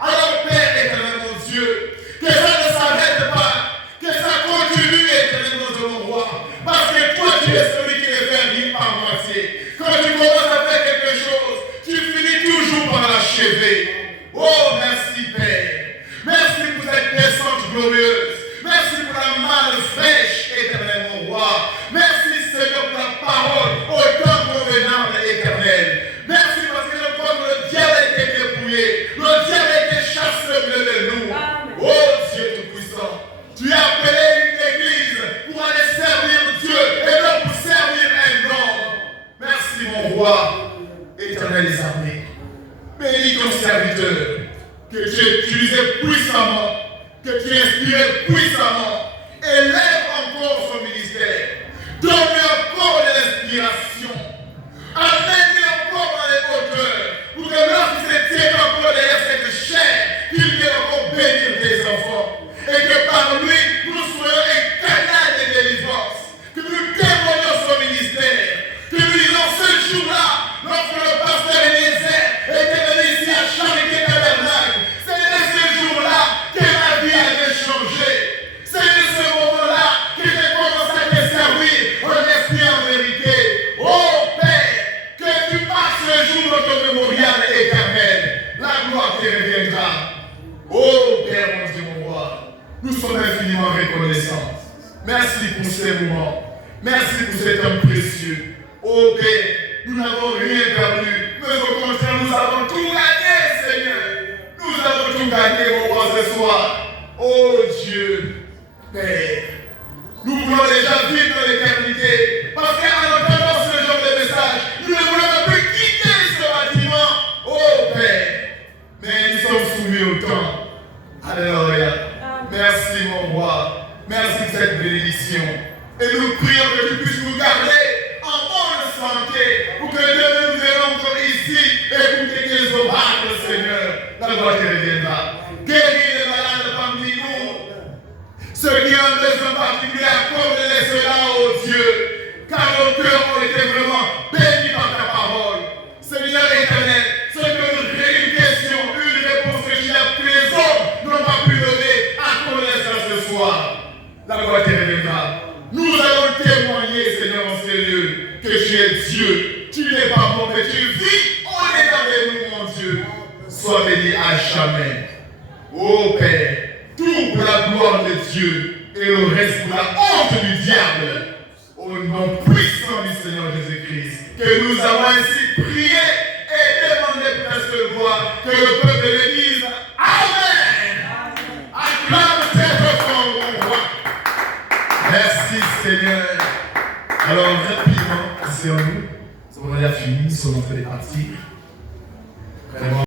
Alors Père éternel, mon Dieu, que ça ne s'arrête pas, que ça continue, éternel, mon roi. Parce que toi, tu es celui qui les fait vivre par moitié. Quand tu commences à faire quelque chose, tu finis toujours par l'achever. Oh, merci Père. Merci pour cette descente glorieuse. Merci pour la main fraîche, éternel, mon roi. Merci Seigneur pour la parole autant convenable, éternel. Merci parce que je crois que le diable a été dépouillé. Le diable a été chassé au milieu de nous. Oh Dieu Tout-Puissant, tu as appelé une église pour aller servir Dieu et non pour servir un homme. Merci mon roi, éternel des armées. Bénis ton serviteur, que tu as utilisé puissamment, que tu as inspiré puissamment. Élève encore son ministère. Donne-lui encore de l'inspiration. Amène-lui encore dans les hauteurs. Pour que lorsqu'il se tient encore derrière cette chair, qu'il vienne encore bénir tes enfants. Et que par lui, nous soyons un canal de délivrance. Que nous témoignons son ministère. Que nous disons ce jour-là, lorsque le pasteur Eliezer était venu ici à Charité Tabernacle, c'est de ce jour-là que ma vie avait changé. C'est de ce moment-là que j'ai commencé à te servir en esprit en vérité. Oh Père, que tu passes ce jour dans ton mémorial éternel. La gloire te reviendra. Oh Père, mon Dieu, mon roi, nous sommes infiniment reconnaissants. Merci pour ces moments. Merci pour cet homme précieux. Oh Père, nous n'avons rien perdu, mais au contraire, nous avons tout gagné, Seigneur. Nous avons tout gagné, mon roi, ce soir. Oh Dieu, Père, nous voulons déjà vivre dans l'éternité. Parce qu'en entendant ce genre de message, nous ne voulons plus quitter ce bâtiment. Oh Père, cette bénédiction. Et nous prions que tu puisses nous garder en bonne santé pour que demain nous verrons encore ici écouter tes oracles, Seigneur. La gloire te reviendra. Guéris les malades parmi nous. Ceux qui ont besoin particulier, accorde-les cela, oh Dieu. Car nos cœurs ont été vraiment bénis par ta parole. Seigneur éternel, c'est que une question, une réponse que les hommes n'ont pas pu donner, accorde-les ça ce soir. La gloire te reviendra. Nous allons témoigner, Seigneur, en ces lieux, que tu es Dieu. Tu n'es pas mort, mais tu vis. On est avec nous, mon Dieu. Sois béni à jamais. Ô Père, tout pour la gloire de Dieu et le reste pour la honte du diable. Au nom puissant du Seigneur Jésus-Christ, que nous avons ainsi prié et demandé pour la seule voix, que le peuple le dise Amen. Acclame très fort, mon roi. Merci Seigneur. Alors rapidement, asseyons-nous. Nous avons déjà fini, nous sommes en train de partir. Vraiment.